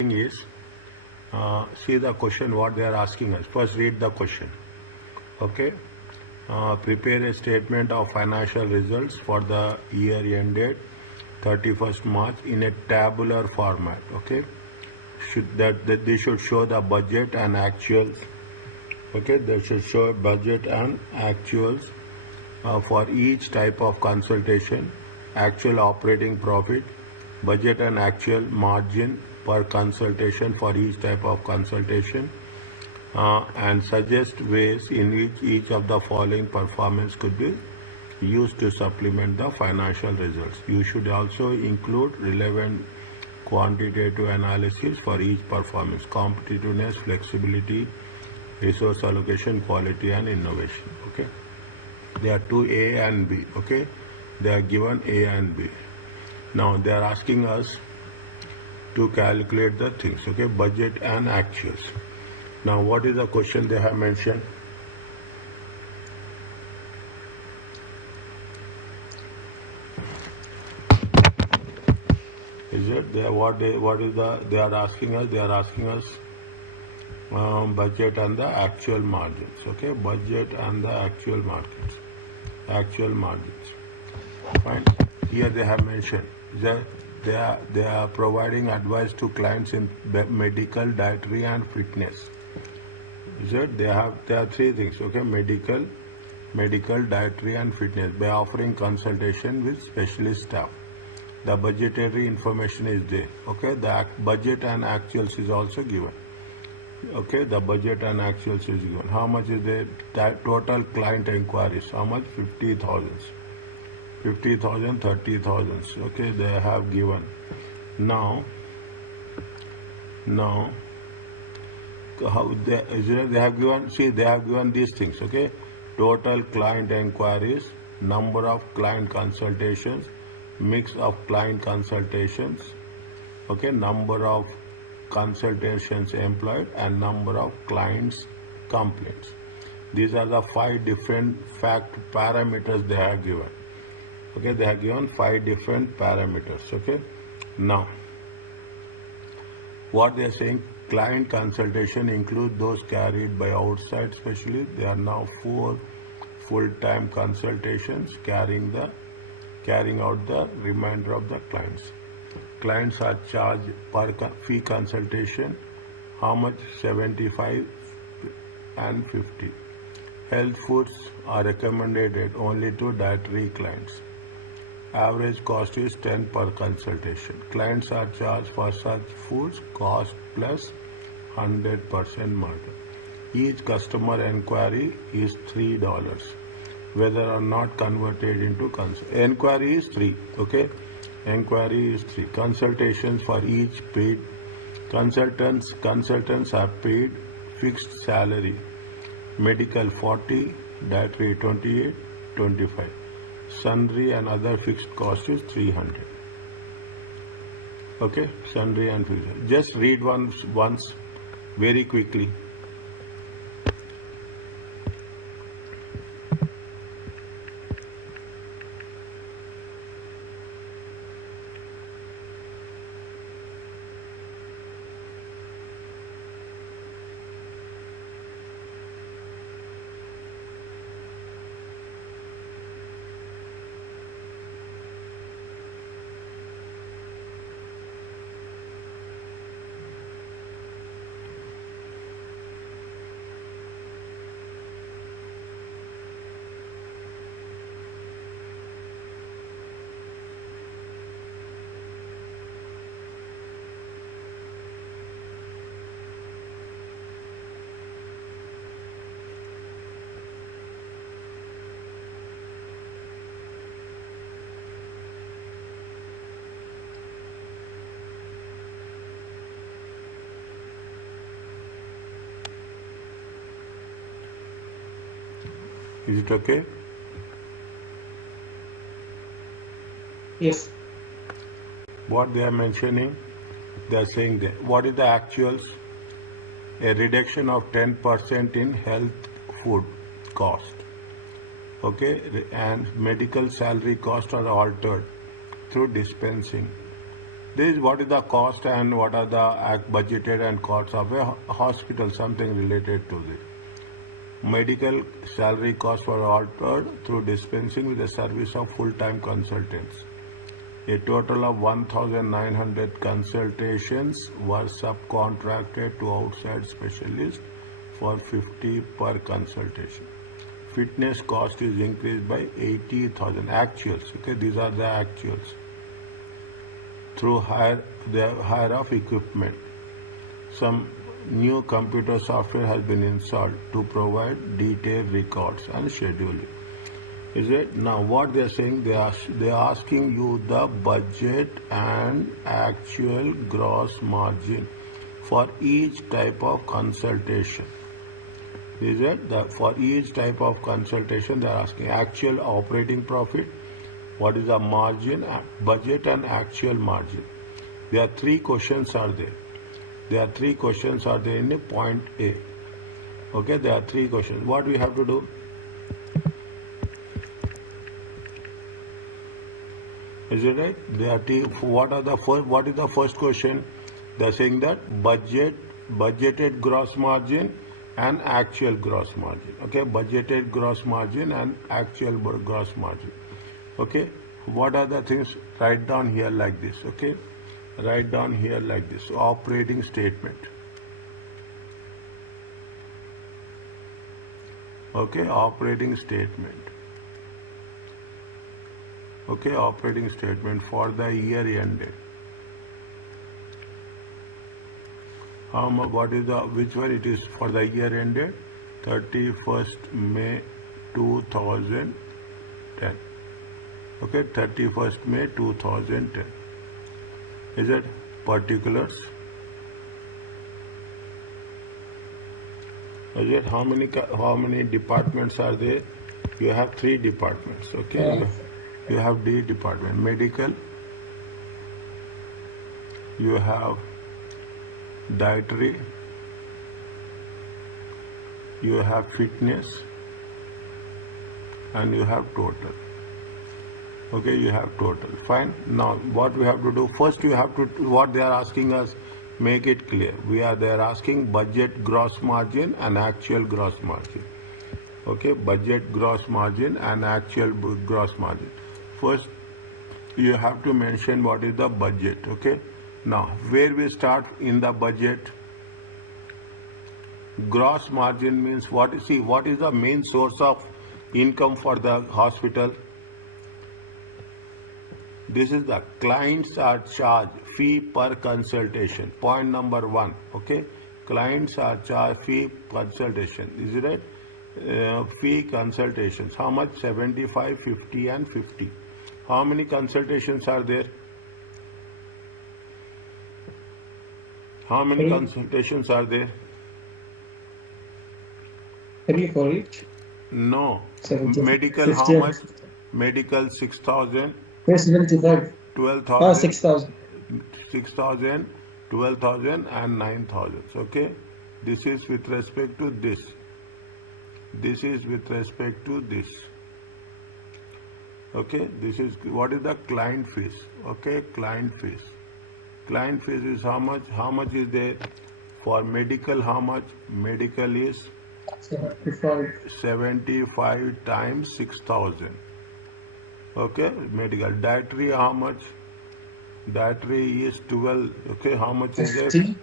thing is, see the question what they are asking us. First read the question. Okay. Prepare a statement of financial results for the year ended 31st March in a tabular format. Okay. That they should show the budget and actuals. Okay. They should show budget and actuals for each type of consultation, actual operating profit, budget and actual margin per consultation for each type of consultation, and suggest ways in which each of the following performance could be used to supplement the financial results. You should also include relevant quantitative analysis for each performance: competitiveness, flexibility, resource allocation, quality and innovation. Okay. There are two A and B. Okay. They are given A and B. Now they are asking us to calculate the things. Okay. Budget and actuals. Now what is the question they have mentioned? Is it they are asking us? They are asking us budget and the actual margins. Okay. Budget and the actual margins. Actual margins. Fine. Here they have mentioned that they are providing advice to clients in medical, dietary and fitness. Is it? There are three things. Okay. Medical, dietary and fitness by offering consultation with specialist staff. The budgetary information is there. Okay. The budget and actuals is also given. Okay. The budget and actuals is given. How much is the total client inquiries? How much? 50,000. 50,000, 30,000. Okay. They have given. Now how they have given, see, they have given these things. Okay. Total client inquiries, number of client consultations, mix of client consultations, okay, number of consultations employed and number of clients complaints. These are the 5 different parameters they have given. Okay. They have given 5 different parameters. Okay. Now what they are saying, client consultation include those carried by outside specialists. There are now 4 full-time consultations carrying out the remainder of the clients. Clients are charged per fee consultation. How much? 75 and 50. Health foods are recommended only to dietary clients. Average cost is 10 per consultation. Clients are charged for such foods cost plus 100% margin. Each customer inquiry is $3. Whether or not converted into inquiry is 3. Okay. Inquiry is 3. Consultations for each paid. Consultants are paid fixed salary. Medical 40, dietary 28, 25. Sundry and other fixed cost is 300. Okay. Sundry and fixed. Just read once very quickly. Is it okay? Yes. What they are mentioning, they are saying that what is the actuals? A reduction of 10% in health food cost. Okay, and medical salary costs are altered through dispensing. This is what is the cost and what are the budgeted and costs of a hospital, something related to this. Medical salary costs were altered through dispensing with the service of full-time consultants. A total of 1,900 consultations were subcontracted to outside specialists for 50 per consultation. Fitness cost is increased by 80,000 actuals. Okay, these are the actuals. Through hire of equipment. Some new computer software has been installed to provide detailed records and scheduling. Is it? Now what they are saying, they are asking you the budget and actual gross margin for each type of consultation. Is it? For each type of consultation they are asking actual operating profit, what is the margin, budget and actual margin. There are three questions are there. There are three questions are there in point A. Okay, there are three questions. What we have to do? Is it right? There are what is the first question? They are saying that budgeted gross margin and actual gross margin. Okay, budgeted gross margin and actual gross margin. Okay, what are the things? Write down here like this. Okay, write down here like this. Operating statement. Okay, operating statement. Okay, operating statement for the year ended. Which one it is for the year ended? 31st May 2010. Okay, 31st May 2010. Is it particulars? Is it how many departments are there? You have 3 departments. Okay, you have D department, medical. You have dietary. You have fitness, and you have total. Okay, you have total. Fine. Now, what we have to do? First, you have to, what they are asking us, make it clear. They are asking budget gross margin and actual gross margin. Okay, budget gross margin and actual gross margin. First, you have to mention what is the budget. Okay. Now, where we start in the budget? Gross margin means what? See, what is the main source of income for the hospital? This is the clients are charged fee per consultation. Point number 1. Okay, clients are charged fee consultation. Is it right? Fee consultations. How much? 75, 50, and 50. How many consultations are there? How many consultations are there? 3 for each. No. 70, Medical 50, how much? Medical 6,000. 75. 12,000. 6,000. 6,000, 12,000 and 9,000. Okay. This is with respect to this. This is with respect to this. Okay. This is what is the client fees. Okay. Client fees. Client fees is how much? How much is there? For medical, how much? Medical is 75 times 6,000. Okay, medical. Dietary, how much? Dietary is 12. Okay, how much 50 is there?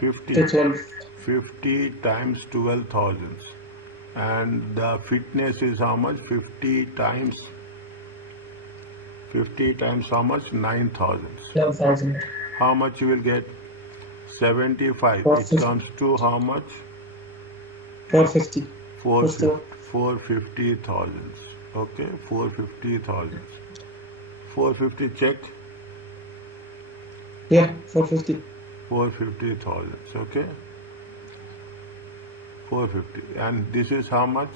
50. to 12. 50 times 12,000. And the fitness is how much? 50 times how much? 9,000. 12,000. How much you will get? 75. 450. It comes to how much? 450. 450,000. Okay, 450,000. 450 check. Yeah, 450. 450,000. Okay. 450. And this is how much?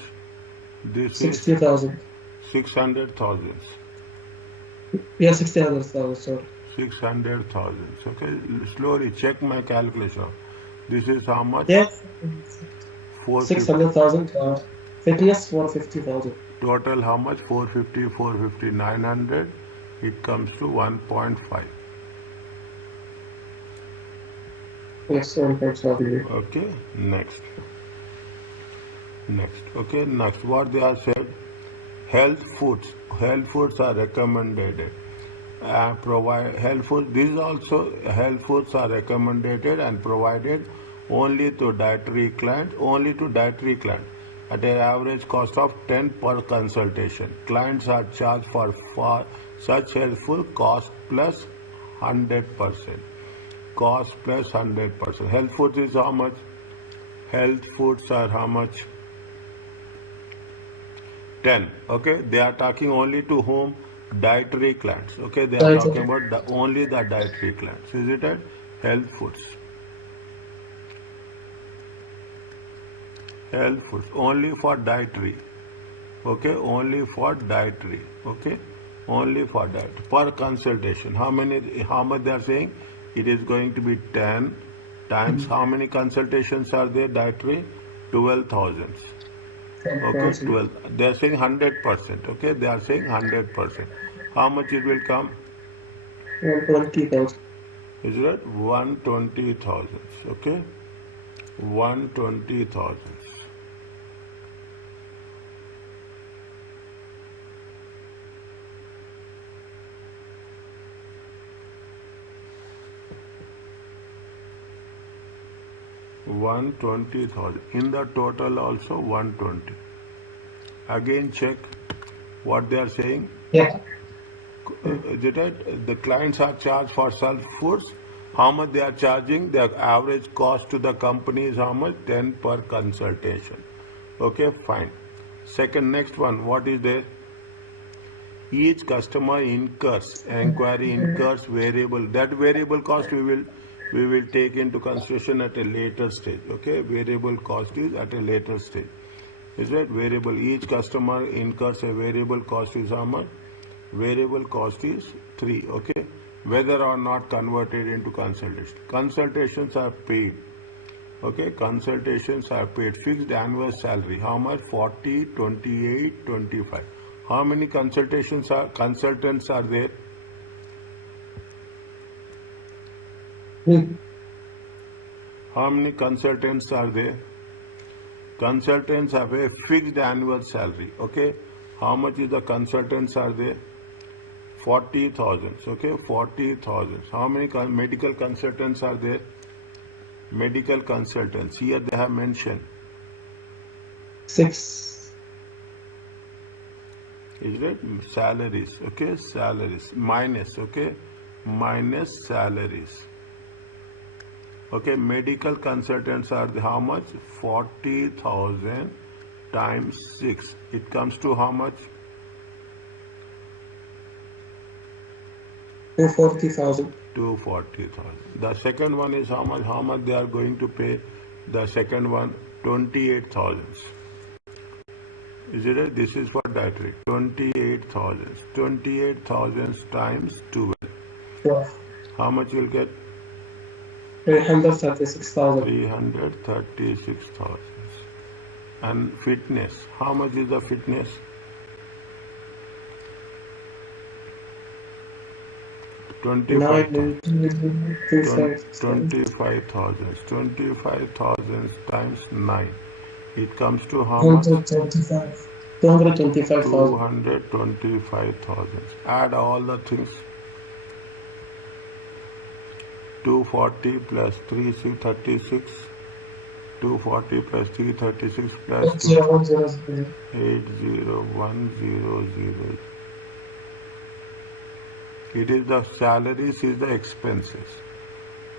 This 60,000. is 600,000. Yeah, 60,000. Sorry. 600,000. Okay. Slowly check my calculation. This is how much? Yes. 450. 600,000. Fitness 450,000. Total how much? 450, 900. It comes to 1.5. Yes, 1.40. Okay, next. Okay, next. What they are said, health foods. Health foods are recommended. Provide health food. These also health foods are recommended and provided only to dietary clients. Only to dietary clients at an average cost of 10 per consultation. Clients are charged for such health food cost plus 100%. Cost plus 100%. Health foods is how much? Health foods are how much? 10. Okay, they are talking only to whom? Dietary clients. Okay, they are talking Dietary. about only the dietary clients. Is it at health foods? Health foods only for dietary. Okay, only for dietary. Okay, only for diet per consultation. How many? How much they are saying? It is going to be 10 times. How many consultations are there? Dietary, 12,000. Okay, 10,000. 12. They are saying 100%. Okay, they are saying 100%. How much it will come? 120,000. Is it 120,000? Okay, 120,000. 120,000. In the total also 120. Again check what they are saying. Yeah. Is it right? The clients are charged for self foods. How much they are charging? The average cost to the company is how much? 10 per consultation. Okay, fine. Second, next one. What is there? Each customer inquiry incurs variable. That variable cost we will take into consideration at a later stage. Okay, variable cost is at a later stage. Is that variable? Each customer incurs a variable cost is how much? Variable cost is 3. Okay, whether or not converted into consultation. Consultations are paid. Okay, consultations are paid. Fixed annual salary. How much? 40, 28, 25. How many consultants are there? How many consultants are there? Consultants have a fixed annual salary. Okay, how much is the consultants are there? 40,000. Okay, 40,000. How many medical consultants are there? Medical consultants. Here they have mentioned. 6. Is it salaries? Okay, salaries minus. Okay, minus salaries. Okay, medical consultants are how much? 40,000 times 6. It comes to how much? 240,000. 240,000. The second one is how much? How much they are going to pay? The second one, 28,000. Is it right? This is for dietary. 28,000. 28,000 times 12. 12. How much you will get? 336,000. 336,000. And fitness. How much is the fitness? 25,000. 25,000 times 9. It comes to how much? 225,000. 225,000. Add all the things. 240 plus 336. 240 plus 336 plus 2. 80100. It is the salaries is the expenses.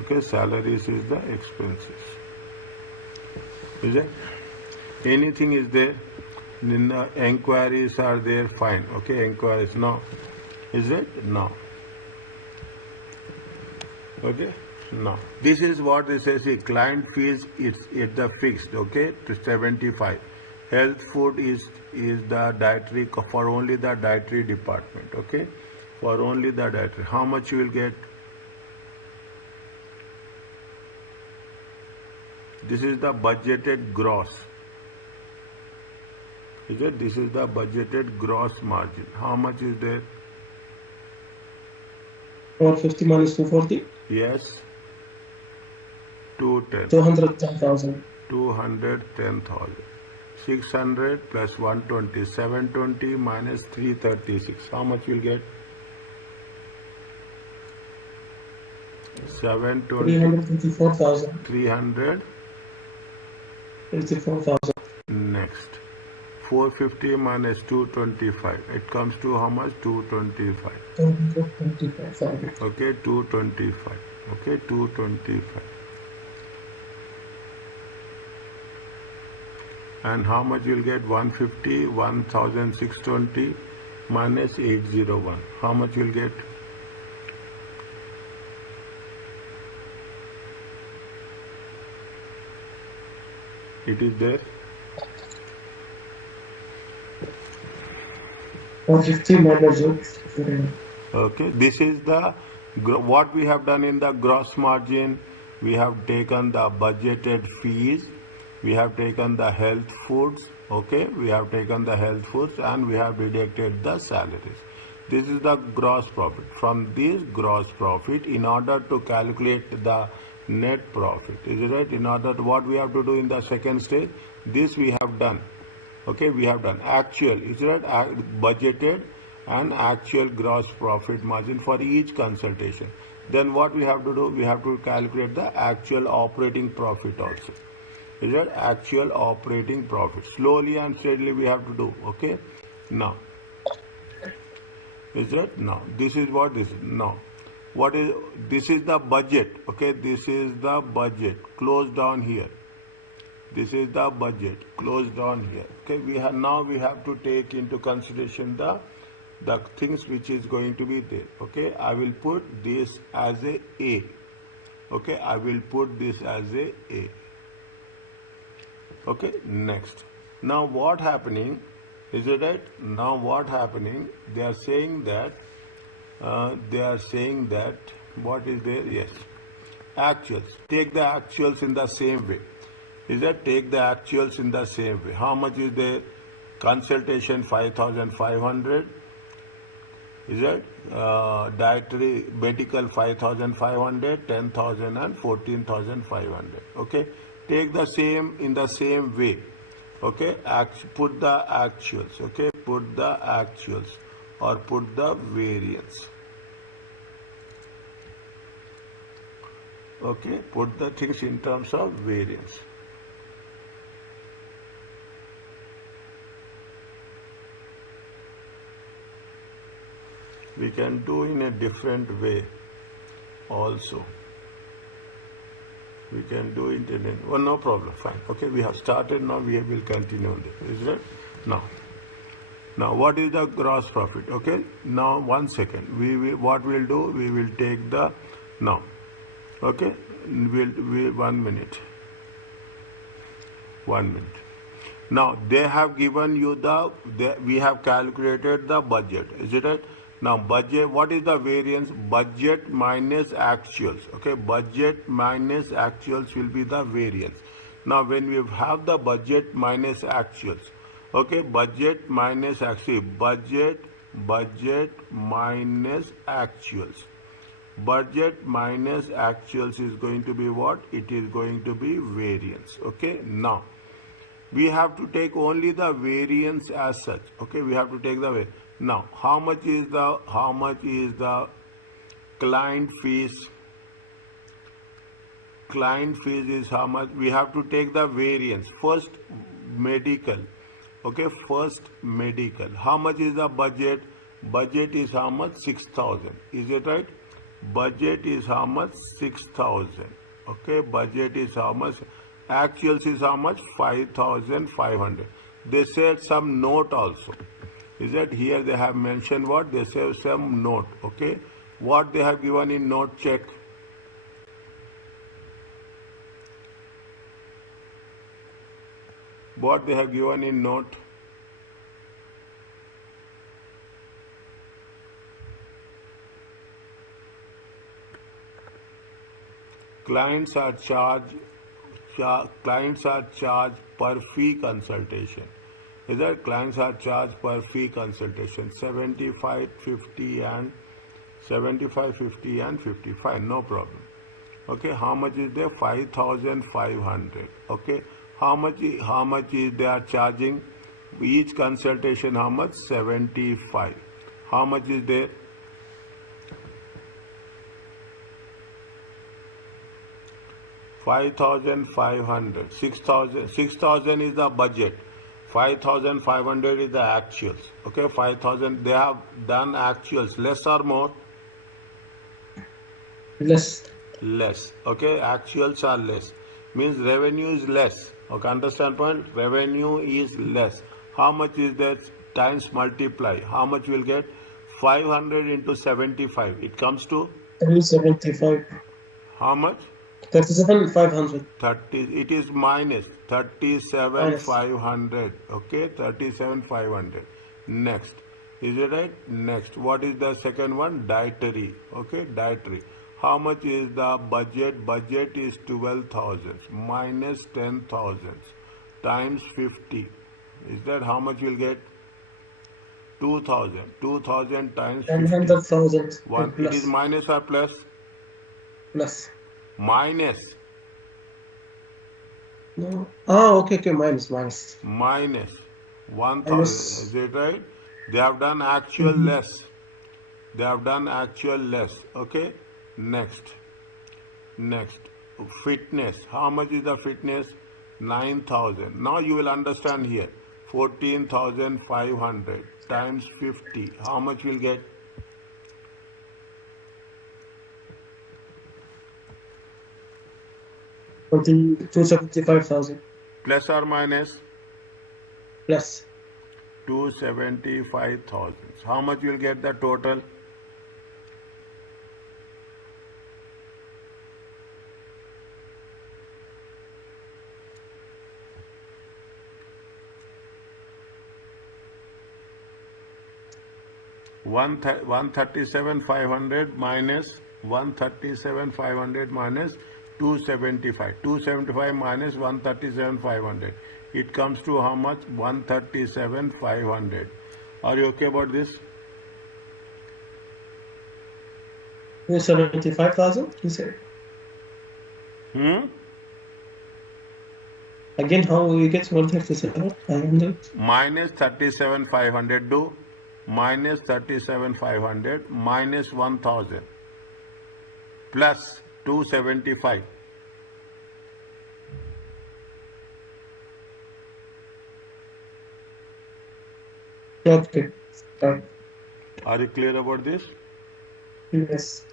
Okay, salaries is the expenses. Is it? Anything is there? In the enquiries are there? Fine. Okay, enquiries. No. Is it? No. Okay? No. This is what they say. See, client fees it's the fixed. Okay, to 75. Health food is the dietary for only the dietary department. Okay, for only the dietary. How much you will get? This is the budgeted gross. Is it? This is the budgeted gross margin. How much is there? 450 minus 240. Yes. 210. 210,000. 210,000. 600 plus 120. 720 minus 336. How much will get? 720. 324,000. 300. 84,000. Next. 450 minus 225. It comes to how much? 225. 225,000. Okay, 225. Okay, 225. And how much you'll get? 150, 1,620 minus 801. How much you'll get? It is there. 150 minus 8. Okay, this is the what we have done in the gross margin. We have taken the budgeted fees, we have taken the health foods, okay, we have taken the health foods and we have deducted the salaries. This is the gross profit. From this gross profit, in order to calculate the net profit, is it right? In order to, what we have to do in the second stage, this we have done. Okay, we have done actual, is it right? Budgeted and actual gross profit margin for each consultation. Then what we have to do? We have to calculate the actual operating profit also. Is that actual operating profit? Slowly and steadily we have to do. Okay. Now, is that now? This is what this is. Now, what is this? Is the budget. Okay. This is the budget. Close down here. This is the budget. Close down here. Okay. We have to take into consideration the things which is going to be there. Okay, I will put this as a A. Okay, I will put this as a A. Okay, next. Now what happening? Is it right? Now what happening? They are saying that what is there? Yes, actuals. Take the actuals in the same way. Is that take the actuals in the same way? How much is the consultation? 5,500. Is it dietary medical 5,500, 10,000 and 14,500. Okay, take the same in the same way. Okay, put the actuals. Okay, put the actuals or put the variance. Okay, put the things in terms of variance. We can do in a different way also. We can do it in a, well, no problem, fine. Okay, we have started, now we will continue on this, is it? Now what is the gross profit? Okay, now 1 second. What we'll do, we will take the, now, okay, we'll 1 minute. 1 minute. Now they have given you we have calculated the budget, is it right? Now budget, what is the variance? Budget minus actuals. Okay, budget minus actuals will be the variance. Now when we have the budget minus actuals, okay, budget minus actuals, budget minus actuals. Budget minus actuals is going to be what? It is going to be variance. Okay, now we have to take only the variance as such. Okay, we have to take the variance. Now, how much is the client fees? Client fees is how much? We have to take the variance. First medical. Okay, first medical. How much is the budget? Budget is how much? 6,000. Is it right? Budget is how much? 6,000. Okay, budget is how much? Actuals is how much? 5,500. They said some note also. Is that here they have mentioned what? They say some note. Okay, what they have given in note, check. What they have given in note. Clients are charged per fee consultation. Is that clients are charged per fee consultation 75, 50 and 55, no problem. Okay, how much is there? 5,500. Okay, how much is they are charging? Each consultation how much? 75. How much is there? 5,500. 6,000 is the budget. 5,500 is the actuals. Okay, 5,000 they have done actuals. Less or more? Less. Less. Okay, actuals are less. Means revenue is less. Okay, understand point? Revenue is less. How much is that? Times multiply. How much will get? 500 into 75. It comes to 375. how much? 37,500. 30. It is minus 37 Minus. 500. Okay, 37 500. Next. Is it right? Next. What is the second one? Dietary. Okay, dietary. How much is the budget? Budget is 12,000 minus 10,000 times 50. Is that how much you'll get? 2,000. 2,000 times 50. 100,000 One. and It is plus. minus or plus? Plus. Minus. No. Ah, okay, minus. Minus 1,000. Minus. Is it right? They have done actual Mhm. less. They have done actual less. Okay. Next. Fitness. How much is the fitness? 9,000. Now you will understand here. 14,500 times 50. How much will get? 275,000 Plus or minus? plus 275,000. How much will get the total? One 137,500 minus 137,500 minus 275. 275 minus 137,500. It comes to how much? 137,500. Are you okay about this? 275,000, you said. Again, how we get 137,500? Minus 37,500 do minus 37,500 minus 1,000 plus 275. Okay. Right. Are you clear about this? Yes.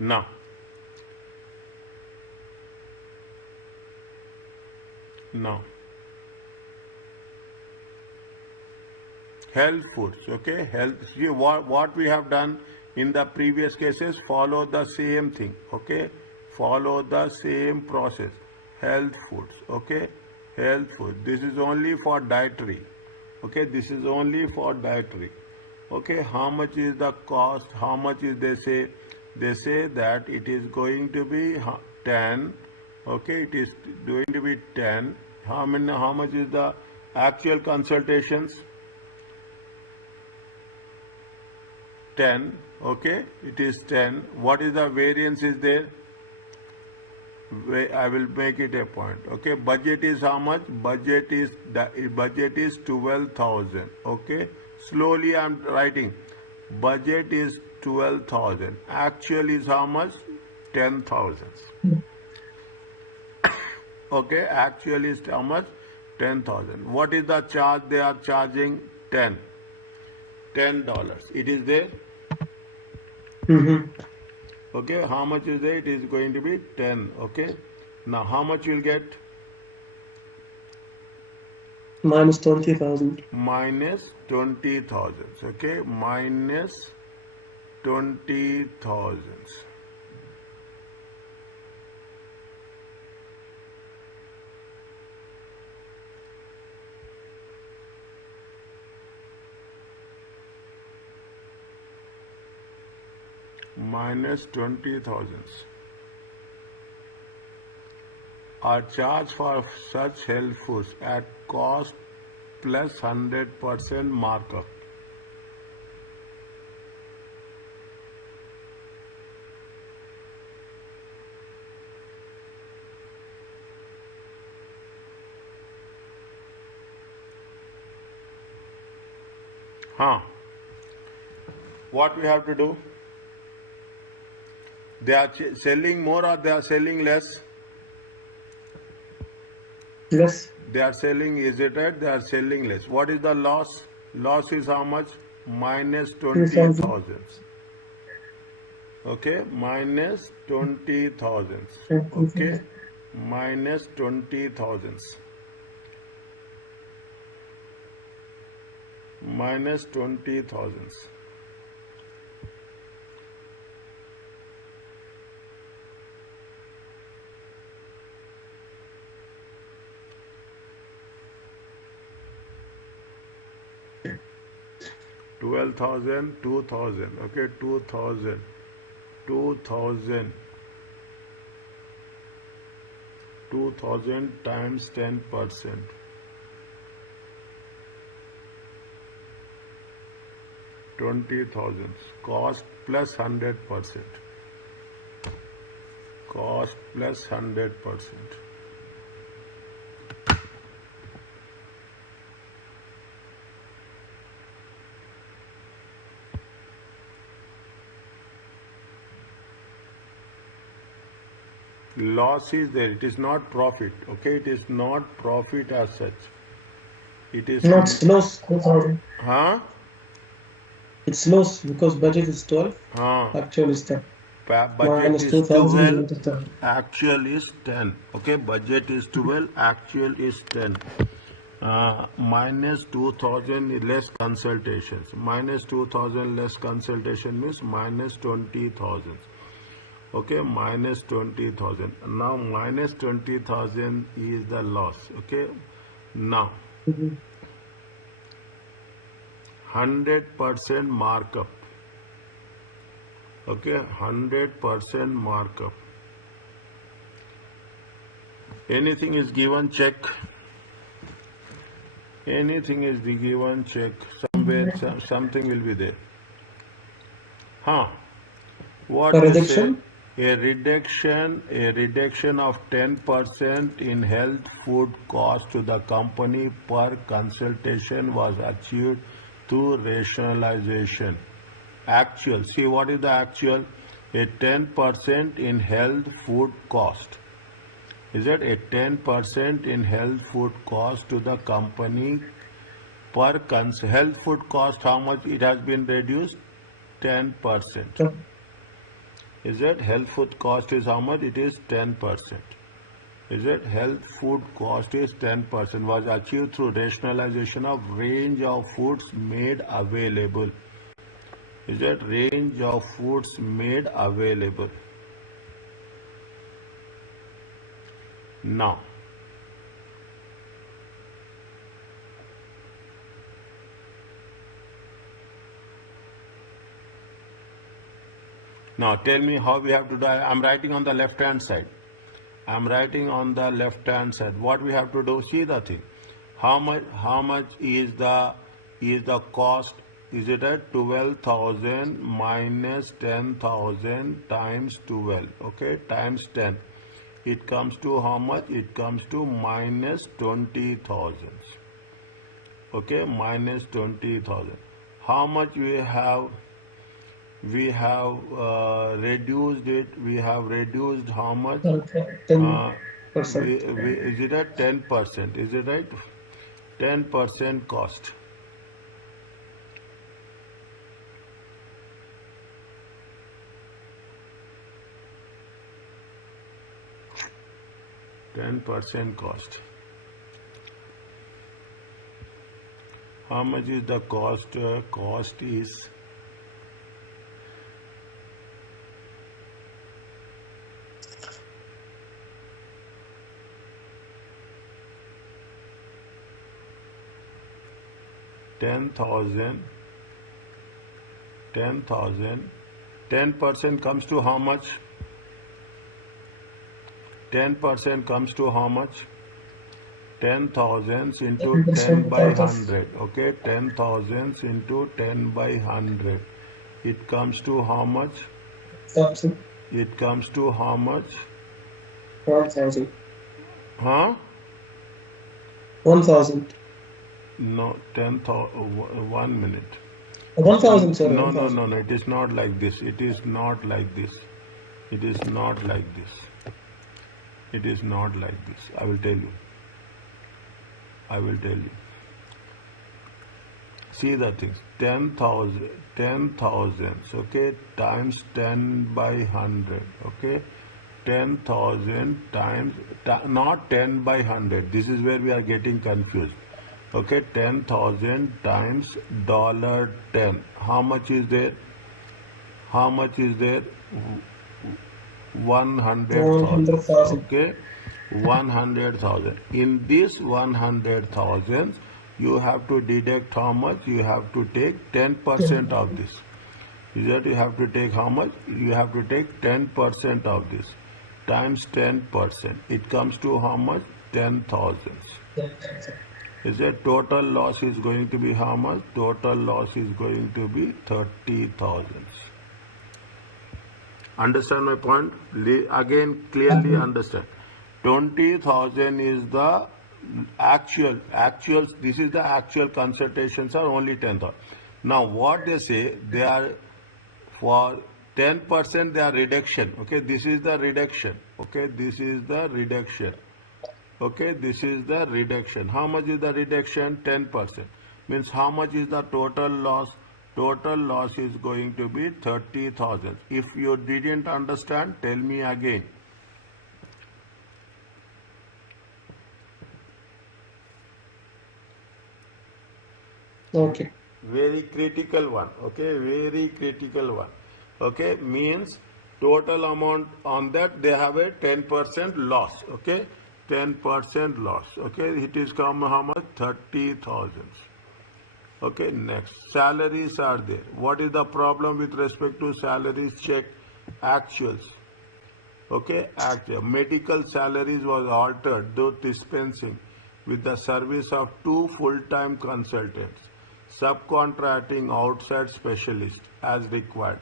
Now, health foods. Okay, health. See what we have done in the previous cases. Follow the same thing. Okay, follow the same process. Health foods. Okay, health food. This is only for dietary. Okay, this is only for dietary. Okay, how much is the cost? How much is they say? They say that it is going to be 10. Okay, it is going to be 10. How much is the actual consultations? 10. Okay, it is 10. What is the variance is there? I will make it a point. Okay, budget is how much? Budget is 12,000. Okay, slowly I am writing. Budget is 12,000. Actual is how much? 10,000. Okay, actual is how much? 10,000. What is the charge they are charging? $10. It is there. Okay, how much is there? It is going to be 10. Okay, now how much you'll get? Minus 20,000. Minus 20,000. Okay, minus 20,000. Minus 20,000 are charged for such health foods at cost plus 100% markup. Huh? What we have to do? They are selling more or they are selling less? Less. They are selling, is it right? They are selling less. What is the loss? Loss is how much? Minus 3,000. 20,000. Okay, minus 20,000. And Okay, 2,000. minus 20,000. Minus 20,000. Okay. 12,000, 2,000. Okay, 2,000. 2,000. 2,000 times 10%. 20,000. Cost plus 100%. Cost plus 100%. Loss is there. It is not profit. Okay, it is not profit as such. It is No, it's loss. 2,000. huh? It's loss because budget is 12. Huh? Actual is 10. Budget Minus is 2,000 12. divided to 10. Actual is 10. Okay, budget is 12. Actual is 10. Minus 2,000 less consultations. Minus 2,000 less consultation means minus 20,000. Okay, minus 20,000. Now minus 20,000 is the loss. Okay, now Mhm. 100% markup. Okay, 100% markup. Anything is given, check. Anything is given, check. Somewhere something will be there. Huh? What A you say? reduction. A reduction of 10% in health food cost to the company per consultation was achieved through rationalization. Actual, see what is the actual? A 10% in health food cost. Is it a 10% in health food cost to the company per health food cost? How much it has been reduced? 10%. Okay. Is it health food cost is how much? It is 10%. Is it health food cost is 10% was achieved through rationalization of range of foods made available. Is it range of foods made available? Now, tell me how we have to do. I'm writing on the left hand side. I'm writing on the left hand side. What we have to do? See the thing. How much is the cost? Is it at 12,000 minus 10,000 times 12? Okay, times 10. It comes to how much? It comes to minus 20,000. Okay, minus 20,000. How much we have? We have reduced it. We have reduced how much? Okay. Uh, 10%. is it at 10%? Is it right? 10% cost. Cost. How much is the cost? Cost is 10,000. 10,000. 10% comes to how much? 10% comes to how much? 10,000 into 10 10% by out of 100. Okay, 10,000 into 10 by 100. It comes to how much? 1,000. It comes to how much? 1,000. Huh? 1,000. No, 10,000, 1 minute. 1,000, sorry, No, no, 1,000. no, no, it is not like this. It is not like this. It is not like this. It is not like this. I will tell you. I will tell you. See the things. 10,000, 10,000, okay, times 10 by 100, okay. 10,000 times, not 10 by 100. This is where we are getting confused. Okay, 10,000 times $10. How much is there? How much is there? 100,000. 100,000. Okay, 100,000. In this 100,000, you have to deduct how much? You have to take 10% of this. You have to take how much? You have to take 10% of this times 10%. It comes to how much? 10,000. Is that total loss is going to be how much? Total loss is going to be 30,000. Understand my point? Again, clearly understand. 20,000 is the actual, this is the actual consultations are only 10,000. Now what they say, they are for 10% they are reduction. Okay, this is the reduction. Okay, this is the reduction. Okay, this is the reduction. How much is the reduction? 10%. Means how much is the total loss? Total loss is going to be 30,000. If you didn't understand, tell me again. Okay. Very critical one. Okay, very critical one. Okay, means total amount on that they have a 10% loss. Okay, 10% loss. Okay, it is come how much? 30,000. Okay, next. Salaries are there. What is the problem with respect to salaries? Check actuals. Okay, actual. Medical salaries was altered, though dispensing with the service of 2 full-time consultants, subcontracting outside specialists as required.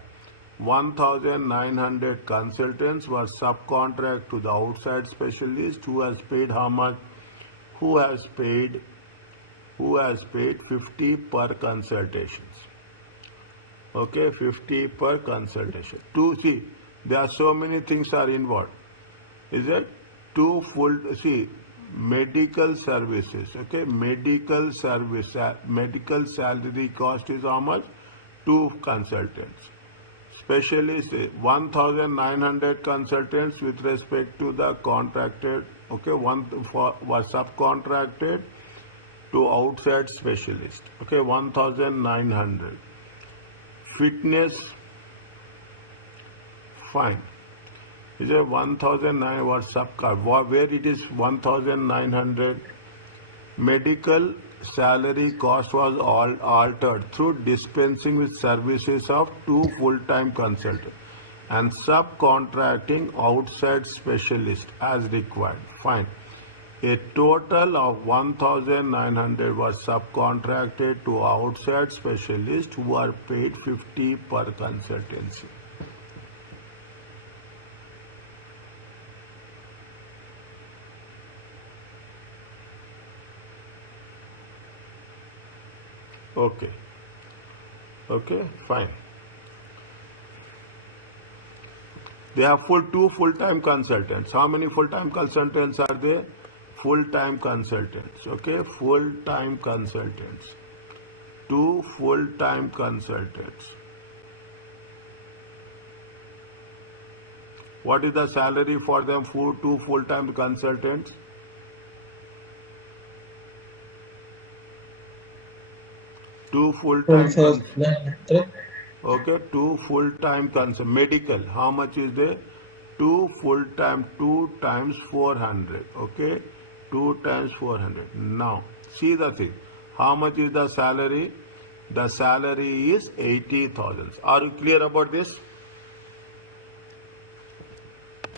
1,900 consultants were subcontract to the outside specialist who has paid how much? Who has paid 50 per consultations. Okay, 50 per consultation. To see, there are so many things are involved. Is it? Two full, see, medical services. Okay, medical service, medical salary cost is how much? 2 consultants. Specialist, 1,900 consultants with respect to the contracted. Okay, was subcontracted to outside specialist. Okay, 1,900. Fitness, fine. Is a 1,009 was subcar. Where it is 1,900. Medical salary cost was all altered through dispensing with services of 2 full-time consultants and subcontracting outside specialists as required. Fine. A total of 1,900 was subcontracted to outside specialists who are paid 50 per consultancy. Okay. Okay, fine. They have 2 full-time consultants. How many full-time consultants are there? Full-time consultants. Okay, full-time consultants. 2 full-time consultants. What is the salary for them? 2 full-time consultants. Two full-time 1,900. okay, 2 full-time medical. How much is there? 2 full-time, 2 times 400. Okay, 2 times 400. Now, see the thing. How much is the salary? The salary is 80,000. Are you clear about this?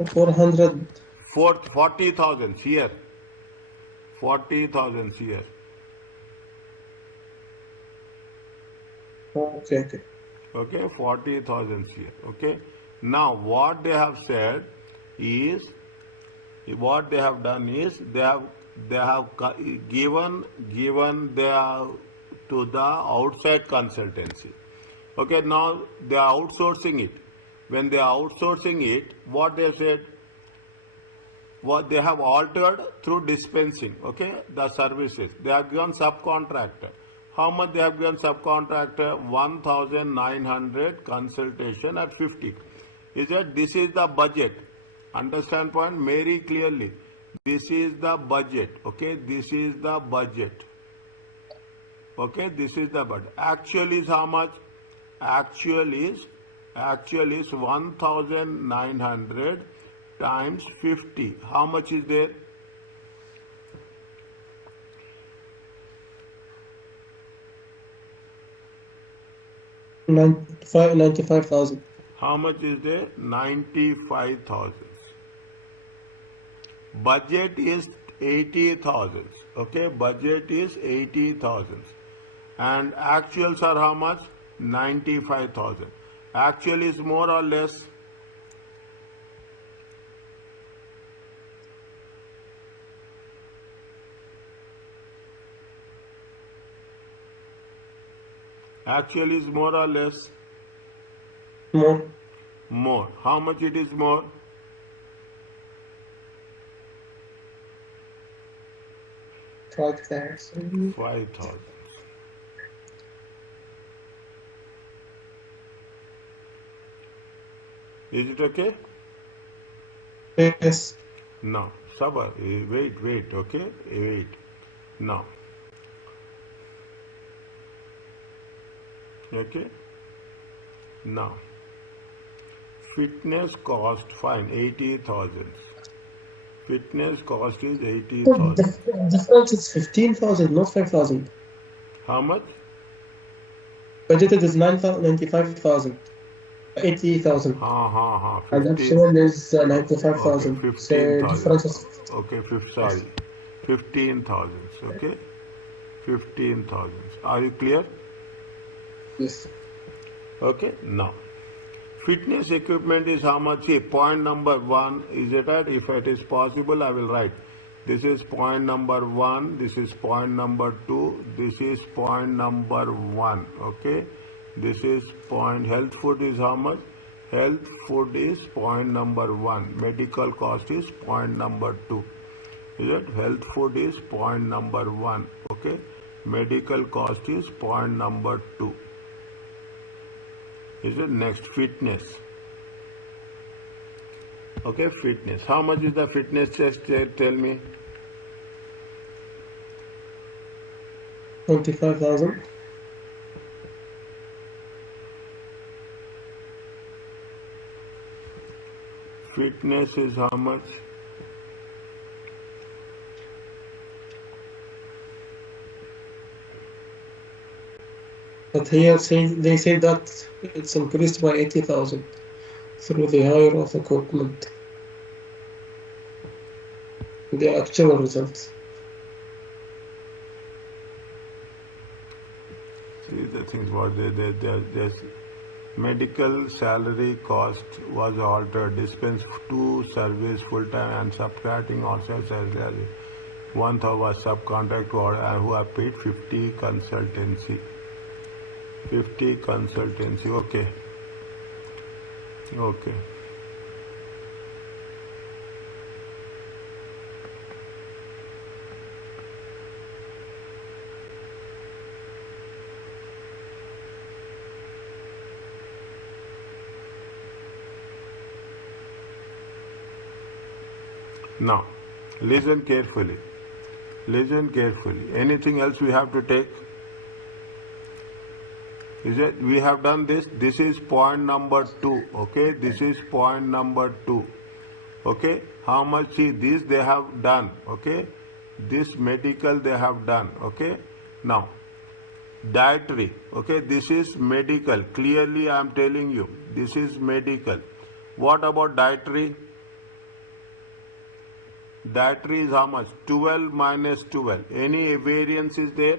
400. 40,000 here. 40,000 here. Okay, okay. Okay, 40,000 here. Okay. Now, what they have said is, what they have done is, they have they have given their to the outside consultancy. Okay, now they are outsourcing it. When they are outsourcing it, what they said, what they have altered through dispensing, okay, the services. They have given subcontractor. How much they have given subcontractor? 1,900 consultation at 50. Is that this is the budget? Understand point very clearly. This is the budget. Okay, this is the budget. Okay, this is the budget. Actual is how much? Actual is 1,900 times 50. How much is there? $95,000. How much is there? 95,000. Budget is 80,000. Okay, budget is 80,000. And actuals are how much? 95,000. Actual is more or less? Actual is more or less? More. More. How much it is more? 5,000. 5,000. Is it okay? Yes. No. Sabar. Wait. Okay. Wait. Now. Okay. Now. Fitness cost fine 80,000. Fitness cost is 80,000. The difference is 15,000, not 5,000. How much? Budgeted is 95,000. 80,000. And 15. actual is 95,000. Okay, So 15,000. difference is Okay, sorry. 15,000. Okay? 15,000. Are you clear? yes. Okay, now. Fitness equipment is how much? See, point number 1, is it right? If it is possible, I will write. This is point number 1, this is point number 2, this is point number 1. Okay? This is point, health food is how much? Health food is point number 1. Medical cost is point number 2. Is it? Health food is point number 1. Okay? Medical cost is point number 2. Is it? Next, fitness. Okay, fitness. How much is the fitness test? Tell me. 25,000. Fitness is how much? But here they say that it's increased by 80,000 through the hire of equipment. The actual results. See the things what they just medical salary cost was altered. Dispense to service full time and subtracting also salary. One third was subcontract who are paid 50 consultancy. 50 consultancy. Okay. Okay. Now, listen carefully. Listen carefully. Anything else we have to take? Is it? We have done this. This is point number 2. Okay. This is point number 2. Okay. How much? See, this they have done. Okay. This medical they have done. Okay. Now, dietary. Okay. This is medical. Clearly, I am telling you. This is medical. What about dietary? Dietary is how much? 12 minus 12. Any variance is there?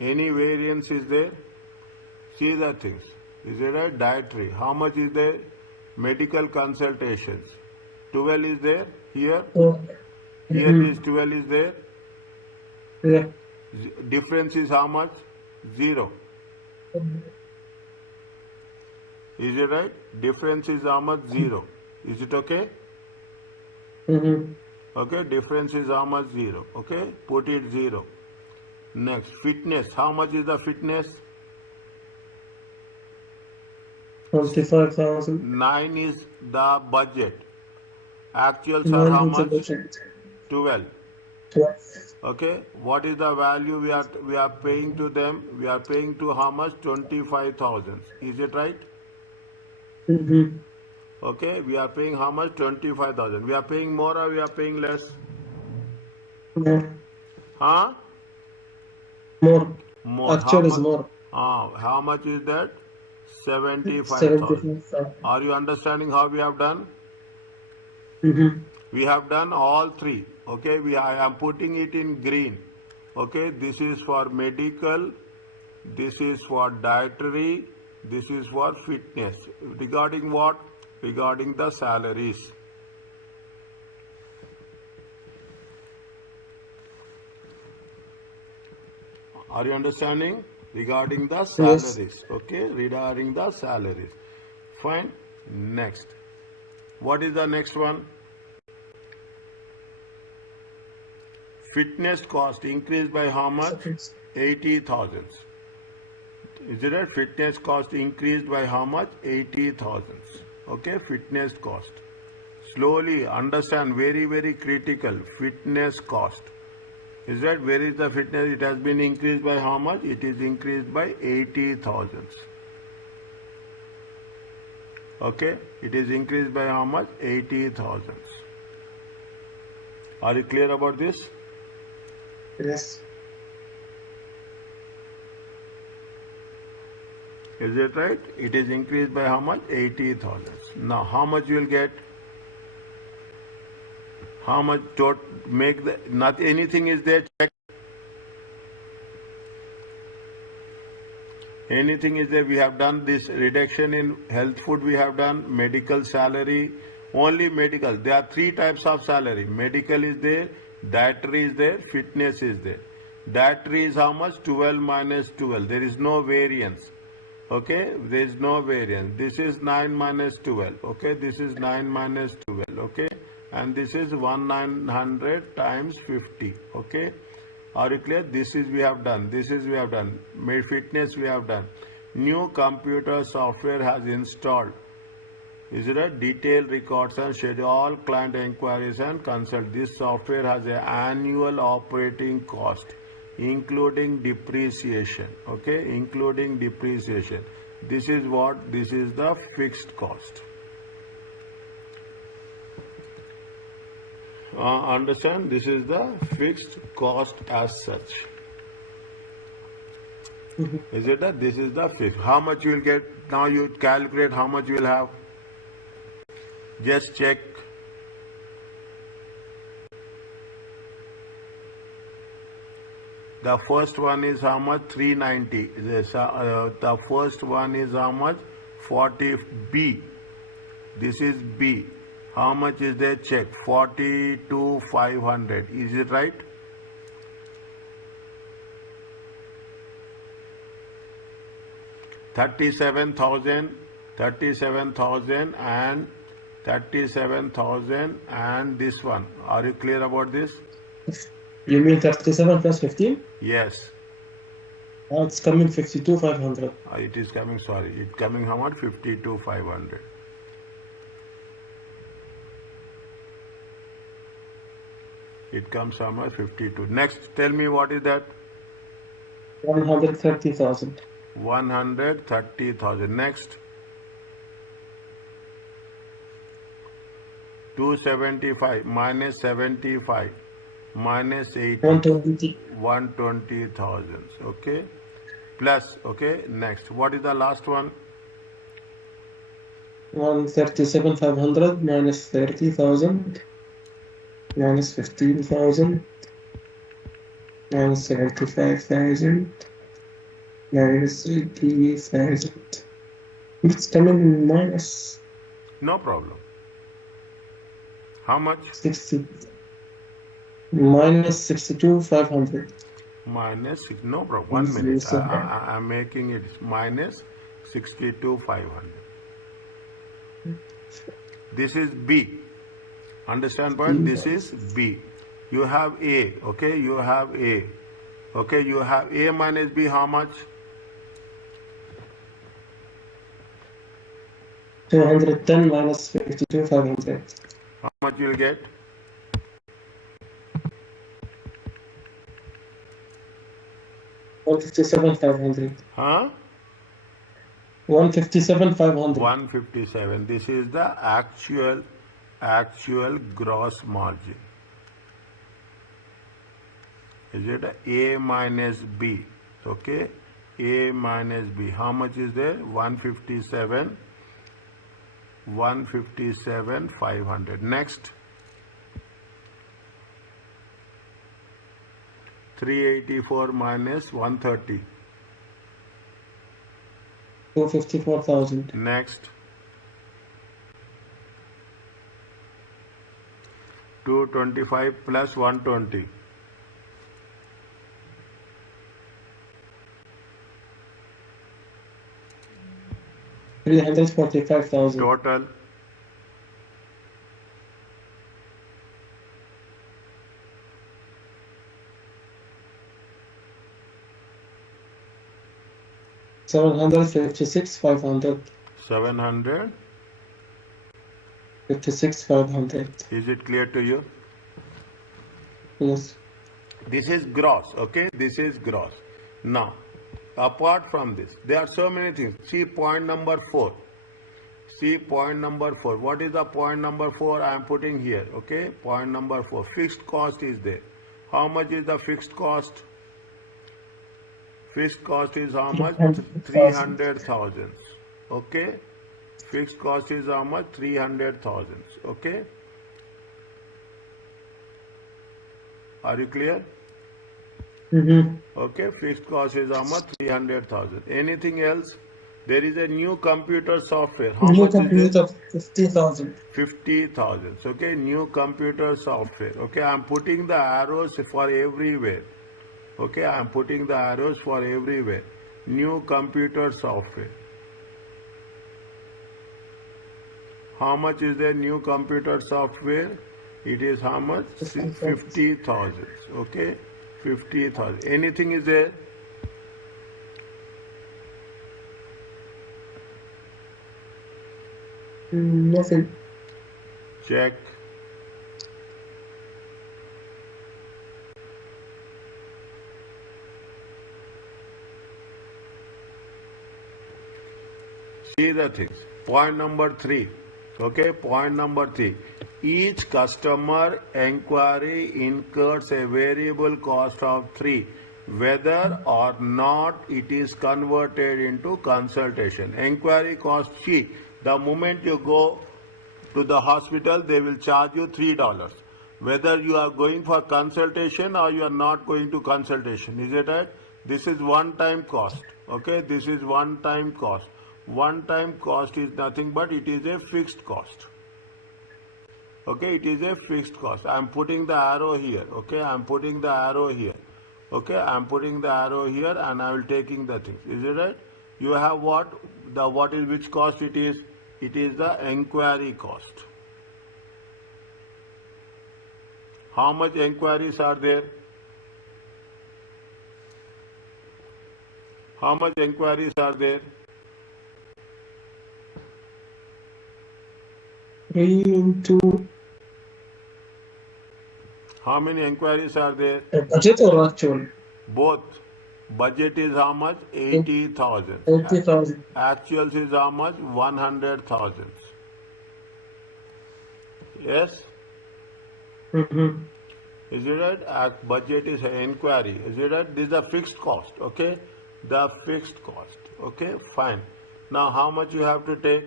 Any variance is there? See the things. Is it a dietary? How much is there? Medical consultations. 12 is there here. Oh, Here this 12 is there. yeah. Difference is how much? 0. Is it right? Difference is how much? 0. Is it okay? Okay, difference is how much? 0. Okay, put it 0. Next, fitness. How much is the fitness? 25,000. 9 is the budget. Actuals are how much? 12. 12. Okay, what is the value we are paying to them? We are paying to how much? 25,000. Is it right? Okay, we are paying how much? 25,000. We are paying more or we are paying less? More. Huh? More. More. Actual is more. How much is that? 75,000. 75,000. Are you understanding how we have done? We have done all three. Okay, I am putting it in green. Okay, this is for medical, this is for dietary, this is for fitness. Regarding what? Regarding the salaries. Are you understanding? Regarding the salaries. Yes. Okay, regarding the salaries. Fine. Next. What is the next one? Fitness cost increased by how much? 80,000. Is it right? Fitness cost increased by how much? 80,000. Okay, fitness cost. Slowly understand, very, very critical. Fitness cost. Is that where is the fitness? It has been increased by how much? It is increased by 80,000. Okay, it is increased by how much? 80,000. Are you clear about this? Yes. Is it right? It is increased by how much? 80,000. Now, how much you will get? How much to make the, not anything is there, check. Anything is there, we have done this reduction in health food, we have done medical salary, only medical. There are three types of salary. Medical is there, dietary is there, fitness is there. Dietary is how much? 12 minus 12. There is no variance. Okay, there is no variance. This is 9 minus 12. Okay, this is 9 minus 12. Okay, and this is 1900 times 50. Okay, are you clear? This is we have done. This is we have done. Fitness we have done. New computer software has installed. Is it a detailed records and schedule all client inquiries and consult? This software has an annual operating cost, including depreciation. Okay, including depreciation. This is what? This is the fixed cost. Understand? This is the fixed cost as such. Is it that? This is the fixed. How much you will get? Now you calculate how much you will have. Just check. The first one is how much? 390. The first one is how much? 40B. This is B. How much is there? Check. 42,500. Is it right? $37,000 and 37,000 and this one. Are you clear about this? You mean 37 plus 15? Yes. It's coming 52,500. It is coming, sorry. It's coming how much? 52,500. It comes how much? 52. Next, tell me what is that? 130,000. 130,000. Next. 275 minus 75 minus 80. 120. 120,000. Okay. Plus. Okay. Next. What is the last one? 137,500 minus 30,000 minus 15,000 minus 75,000 minus 80,000. It's coming minus. No problem. How much? 60 minus 62,500. Minus 6. No problem. 1 Please minute. use the bar. I'm making it minus 62,500. This is B. Understand point? This is B. You have A. Okay. You have A. Okay. You have A minus B. How much? 210 minus 52,500. How much you will get? 157,500. Huh? 157,500. 157. This is the actual gross margin. Is it A minus B? Okay. A minus B. How much is there? 157. 157,500. Next. 384 minus 130. 254,000. Next. 225 plus 120. 345,000. Total. 756,500. 700. 56,500. Is it clear to you? Yes. This is gross, okay? This is gross. Now, apart from this, there are so many things. See point number 4. See point number 4. What is the point number 4? I am putting here, okay? Point number 4. Fixed cost is there. How much is the fixed cost? Fixed cost is how much? 300,000. Okay? Fixed cost is how much? 300,000. Okay? Are you clear? Okay, fixed cost is how much? 300,000. Anything else? There is a new computer software. How New much is computer, it? 50,000. 50,000. Okay, new computer software. Okay, I am putting the arrows for everywhere. Okay, I am putting the arrows for everywhere. New computer software. How much is the new computer software? It is how much? 50,000. Okay, 50,000. Anything is there? Nothing. Check. See the things. Point number 3. Okay, point number 3. Each customer inquiry incurs a variable cost of 3, whether or not it is converted into consultation. Inquiry cost, see, the moment you go to the hospital, they will charge you $3. Whether you are going for consultation or you are not going to consultation, is it right? This is one-time cost. Okay, this is one-time cost. One-time cost is nothing but it is a fixed cost. Okay, it is a fixed cost. I am putting the arrow here. Okay, I am putting the arrow here. Okay, I am putting the arrow here and I will taking the things. Is it right? You have what? The what is which cost it is? It is the inquiry cost. How much inquiries are there? How much inquiries are there? 3 into How many inquiries are there? budget or actual? Both. Budget is how much? 80,000. 80,000. Actuals is how much? 100,000. Yes? Is it right? Budget is an inquiry. Is it right? This is the fixed cost. Okay? The fixed cost. Okay? Fine. Now how much you have to take?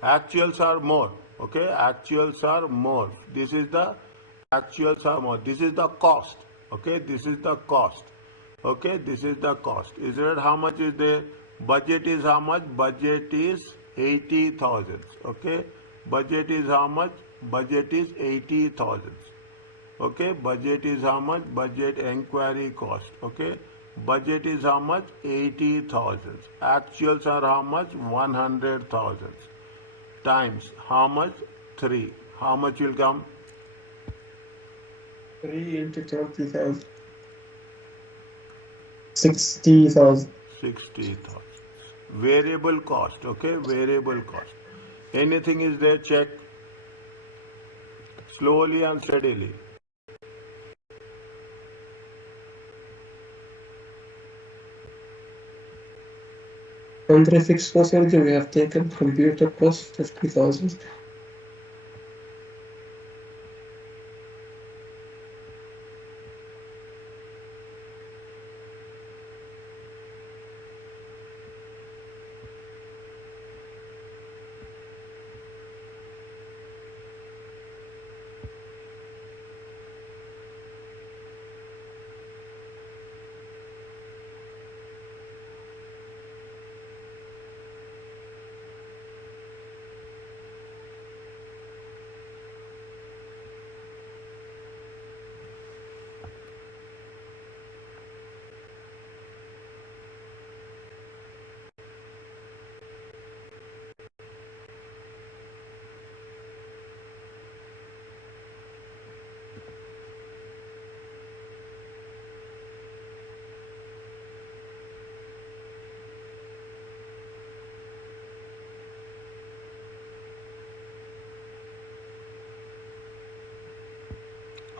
Actuals are more. Okay? Actuals are more. This is the actuals are more. This is the cost. Okay? This is the cost. Okay? This is the cost. Is it how much is there? Budget is how much? Budget is 80,000. Okay, budget is how much? Budget is 80,000. Okay, budget is how much? Budget inquiry cost. Okay, budget is how much? 80,000. Actuals are how much? 100,000. Times how much? 3. How much will come? 3 into 20,000. 60,000. 60,000. Variable cost. Okay, variable cost. Anything is there? Check. Slowly and steadily. Under fixed cost already we have taken computer cost 50,000.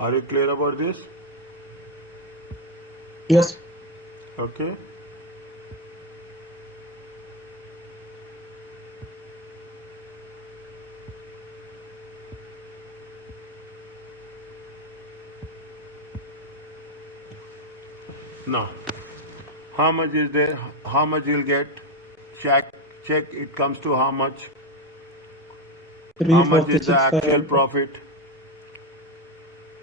Are you clear about this? Yes. Okay. Now, how much is there? How much you'll get? Check. It comes to how much? How much is the 346, actual 500. profit?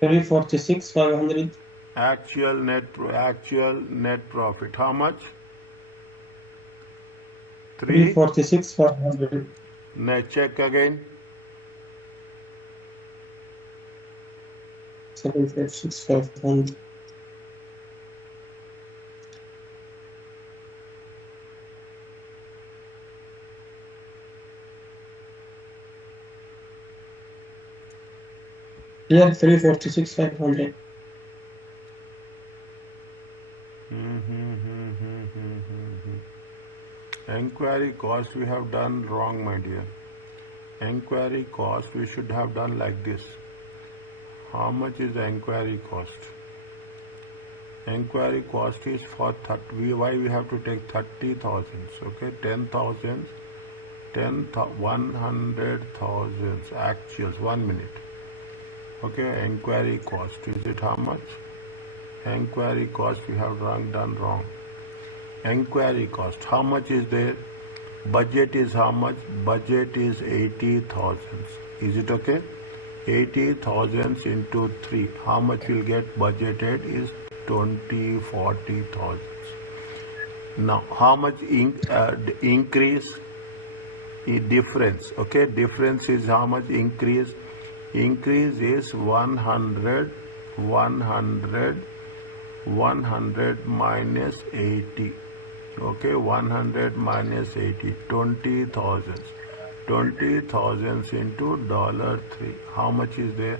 346, 500. Actual net profit. How much? 3. 346, 500. Now check again. 756, 500. Yeah, 346, 500. Enquiry cost we have done wrong, my dear. Enquiry cost we should have done like this. How much is the enquiry cost? Enquiry cost is for 30. Why we have to take 30,000? Okay, 10,000, 100,000 actuals. 1 minute. Okay, enquiry cost. Is it how much? Enquiry cost we have done wrong. Enquiry cost. How much is there? Budget is how much? Budget is 80,000. Is it okay? 80,000 into 3. How much we'll get budgeted is 40,000. Now, how much increase? Difference. Okay, difference is how much increase? Increase is 100 minus 80. Okay, 100 minus 80, 20,000. 20,000 into $3. How much is there?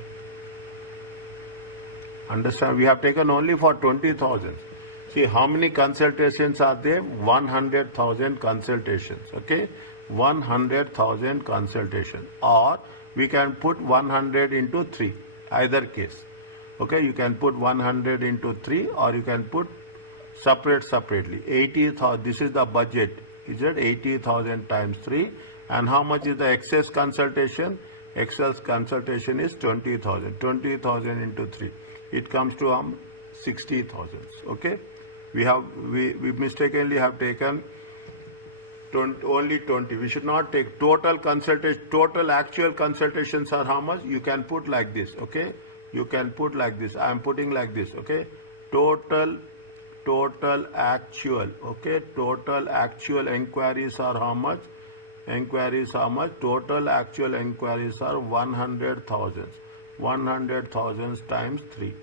Understand? We have taken only for 20,000. See how many consultations are there? 100,000 consultations. Okay, 100,000 consultations. Or we can put 100 into 3. Either case. Okay, you can put 100 into 3 or you can put separately. 80,000. This is the budget. Is it 80,000 times 3? And how much is the excess consultation? Excess consultation is 20,000. 20,000 into 3. It comes to 60,000. Okay, we mistakenly have taken only 20. We should not take total consultation. Total actual consultations are how much? You can put like this. Okay, you can put like this. I am putting like this. Okay, total actual. Okay, total actual inquiries are how much? Enquiries how much? Total actual enquiries are 100,000. 100,000 times 3.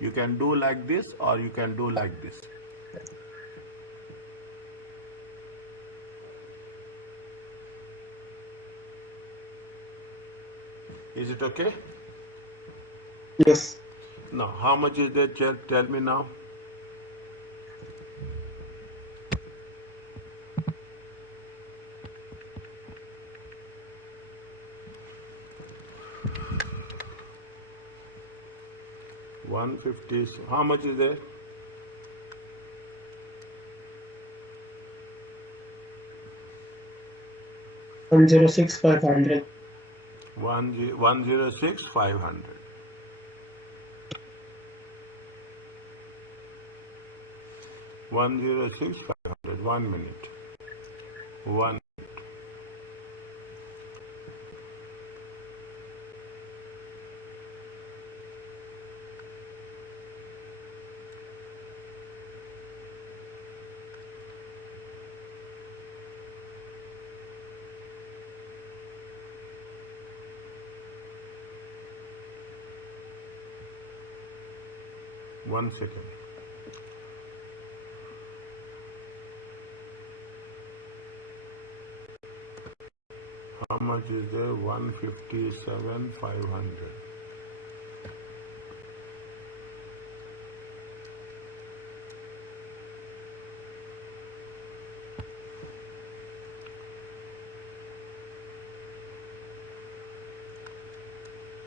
You can do like this or you can do like this. Is it okay? Yes. Now, how much is there? Tell me now. $150. How much is there? $106,500. 106,500. $106,500. 1 minute. 1. One second. How much is there? 157,500.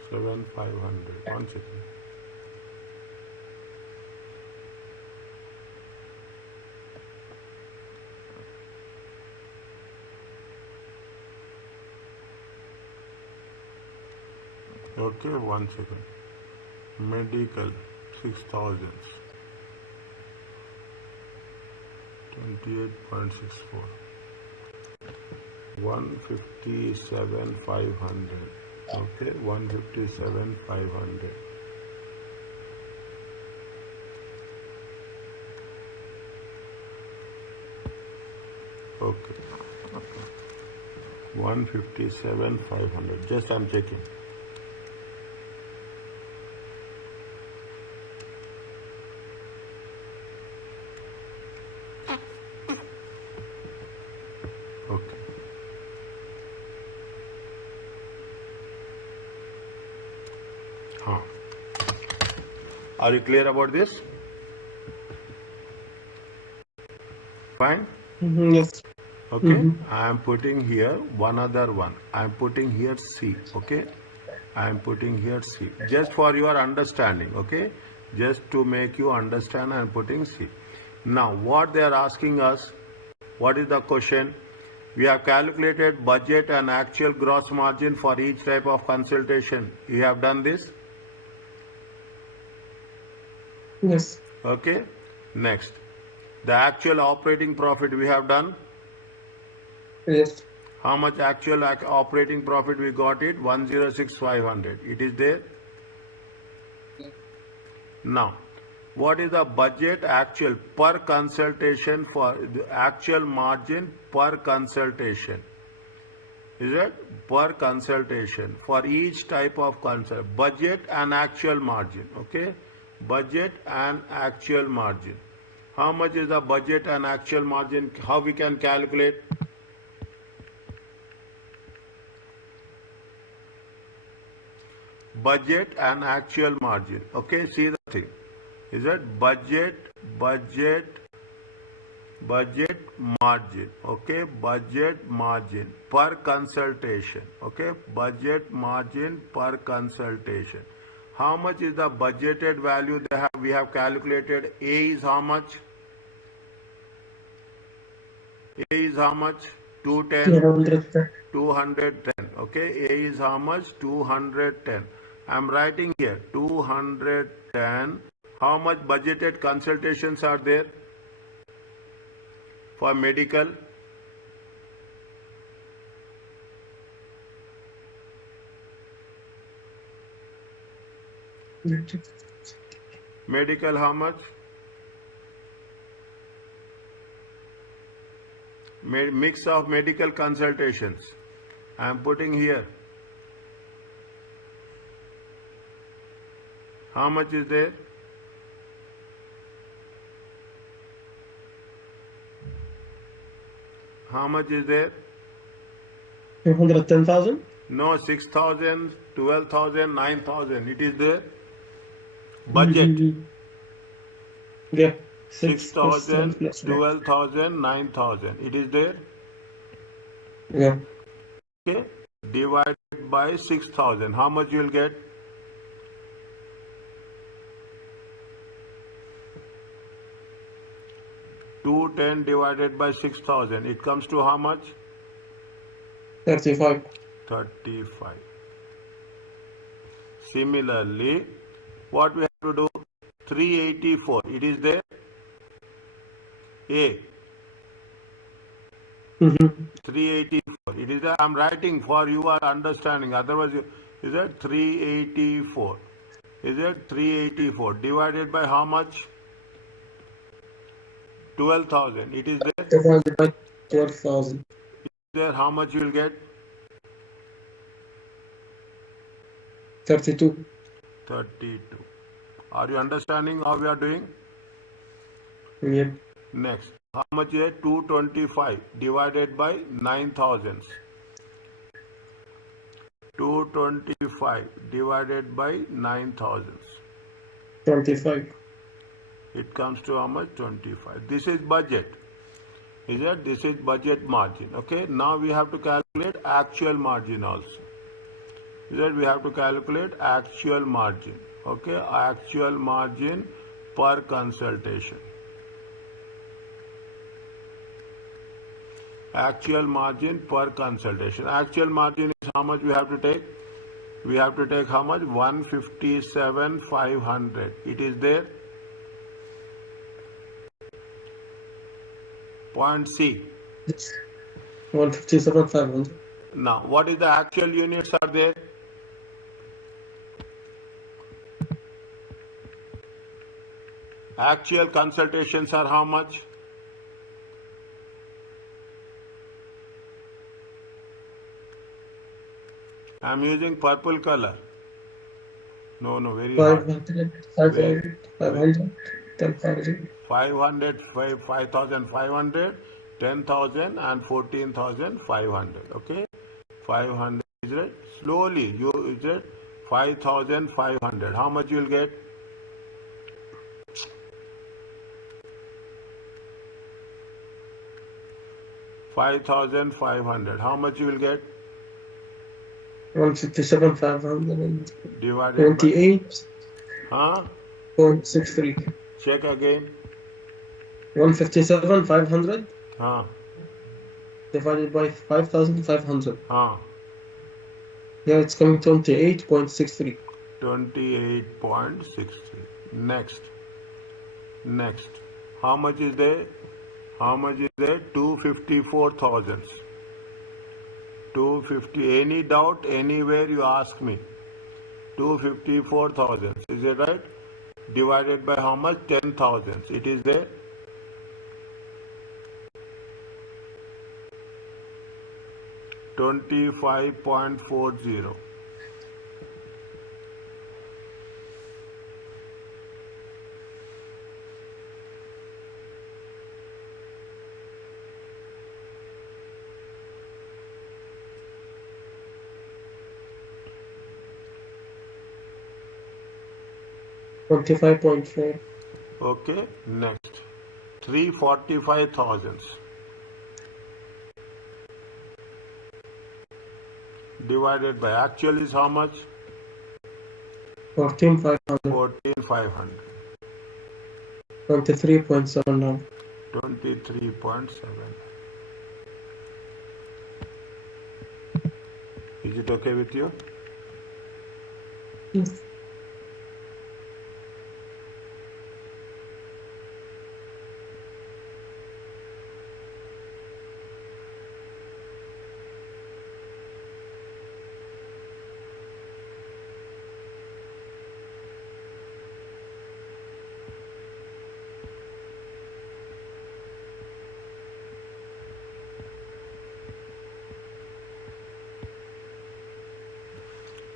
Seven 500. 1 second. Okay, 1 second. Medical 6,000. 28.64. 157,500. Okay, 157,500. Okay. 157,500. Just I'm checking. Okay. Huh. Are you clear about this? Fine? Yes. Okay. I am putting here one other one. I am putting here C. Okay. I am putting here C. Just for your understanding. Okay. Just to make you understand, I am putting C. Now, what they are asking us, what is the question? We have calculated budget and actual gross margin for each type of consultation. You have done this? Yes. Okay. Next. The actual operating profit we have done. Yes. How much actual operating profit we got it? 106,500. It is there. Now, what is the budget actual per consultation for the actual margin per consultation? Is it per consultation for each type of consult? Budget and actual margin. Okay, budget and actual margin. How much is the budget and actual margin? How we can calculate? Budget and actual margin. Okay, see the thing. Is it budget margin? Okay, budget margin per consultation. Okay, budget margin per consultation. How much is the budgeted value they have? We have calculated. A is how much? A is how much? 210. 210. Okay, A is how much? 210. I am writing here 210. How much budgeted consultations are there for medical? Medical how much? Mix of medical consultations. I am putting here. How much is there? How much is there? 210,000? No, 6,000, 12,000, 9,000. It is there. Budget. Yeah. 6,000, 6% plus 12,000, 9,000. It is there. Yeah. Okay. Divided by 6,000. How much you will get? 210 divided by 6,000. It comes to how much? 35. 35. Similarly, what we have to do? 384. It is there. A. 384. It is there. I am writing for your understanding. Otherwise, is that 384? Is it 384 divided by how much? 12,000. It is there. Divided by 12,000. There, how much you will get? 32. 32. Are you understanding how we are doing? Yep. Next, how much is it? 225 divided by 9,000. 225 divided by 9,000. 25. It comes to how much? 25. This is budget. Is it? This is budget margin. Okay. Now we have to calculate actual margin also. Is that we have to calculate actual margin. Okay. Actual margin per consultation. Actual margin per consultation. Actual margin is how much we have to take? We have to take how much? 157,500. It is there. Point C. 157,500. Now, what is the actual units are there? Actual consultations are how much? I am using purple color. No, very hard. 500, 500, 500, 10,000. 500, 5,500, 10,000 and 14,500. Okay. 500 is it? Slowly, you is it? 5,500. How much you will get? $5,500. How much you will get? 157,500. Divided by. 28.63. Check again. 157,500 Huh? divided by 5,500. Huh? Yeah, it's coming 28.63. 28.63. Next. How much is there? 254,000. 250. Any doubt anywhere you ask me? 254,000. Is it right? Divided by how much? 10,000. It is there. 25.40. $25.4. Okay. Next. 345,000. Divided by actual is how much? 14,500. 14,500. 23.79. 23.7. Is it okay with you? Yes.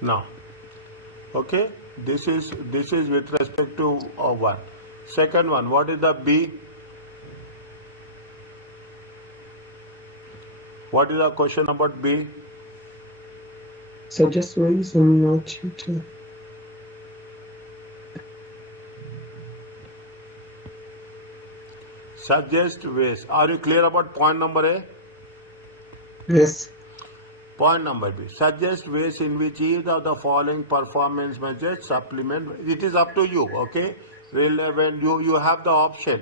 Now, okay, this is with respect to one. Second one, what is the B? What is the question about B? Suggest ways in which to Suggest ways. Are you clear about point number A? yes. Point number B. Suggest ways in which either of the following performance measures supplement. It is up to you, okay? Relevant. You have the option.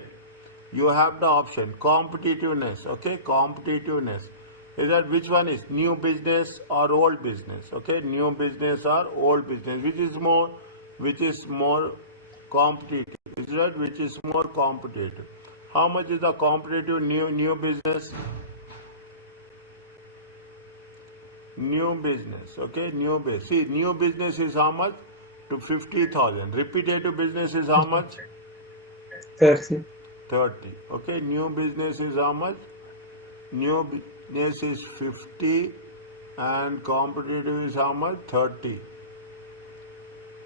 You have the option. Competitiveness, okay? Competitiveness. Is that which one is new business or old business? Okay, new business or old business. Which is more competitive? Is that which is more competitive? How much is the competitive new business? New business, okay, new business. See, new business is how much? To 50,000. Repetitive business is how much? 30. 30. Okay, new business is how much? New business is 50 and competitive is how much? 30.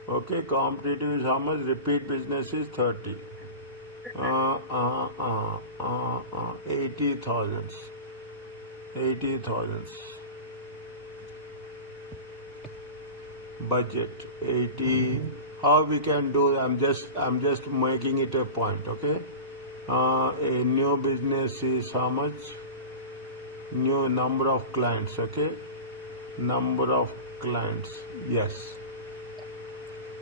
Okay, competitive is how much? Repeat business is 30. 80,000. 80,000. Budget 80. How we can do? I'm just making it a point. Okay. A new business is how much? New number of clients. Okay. Number of clients. Yes.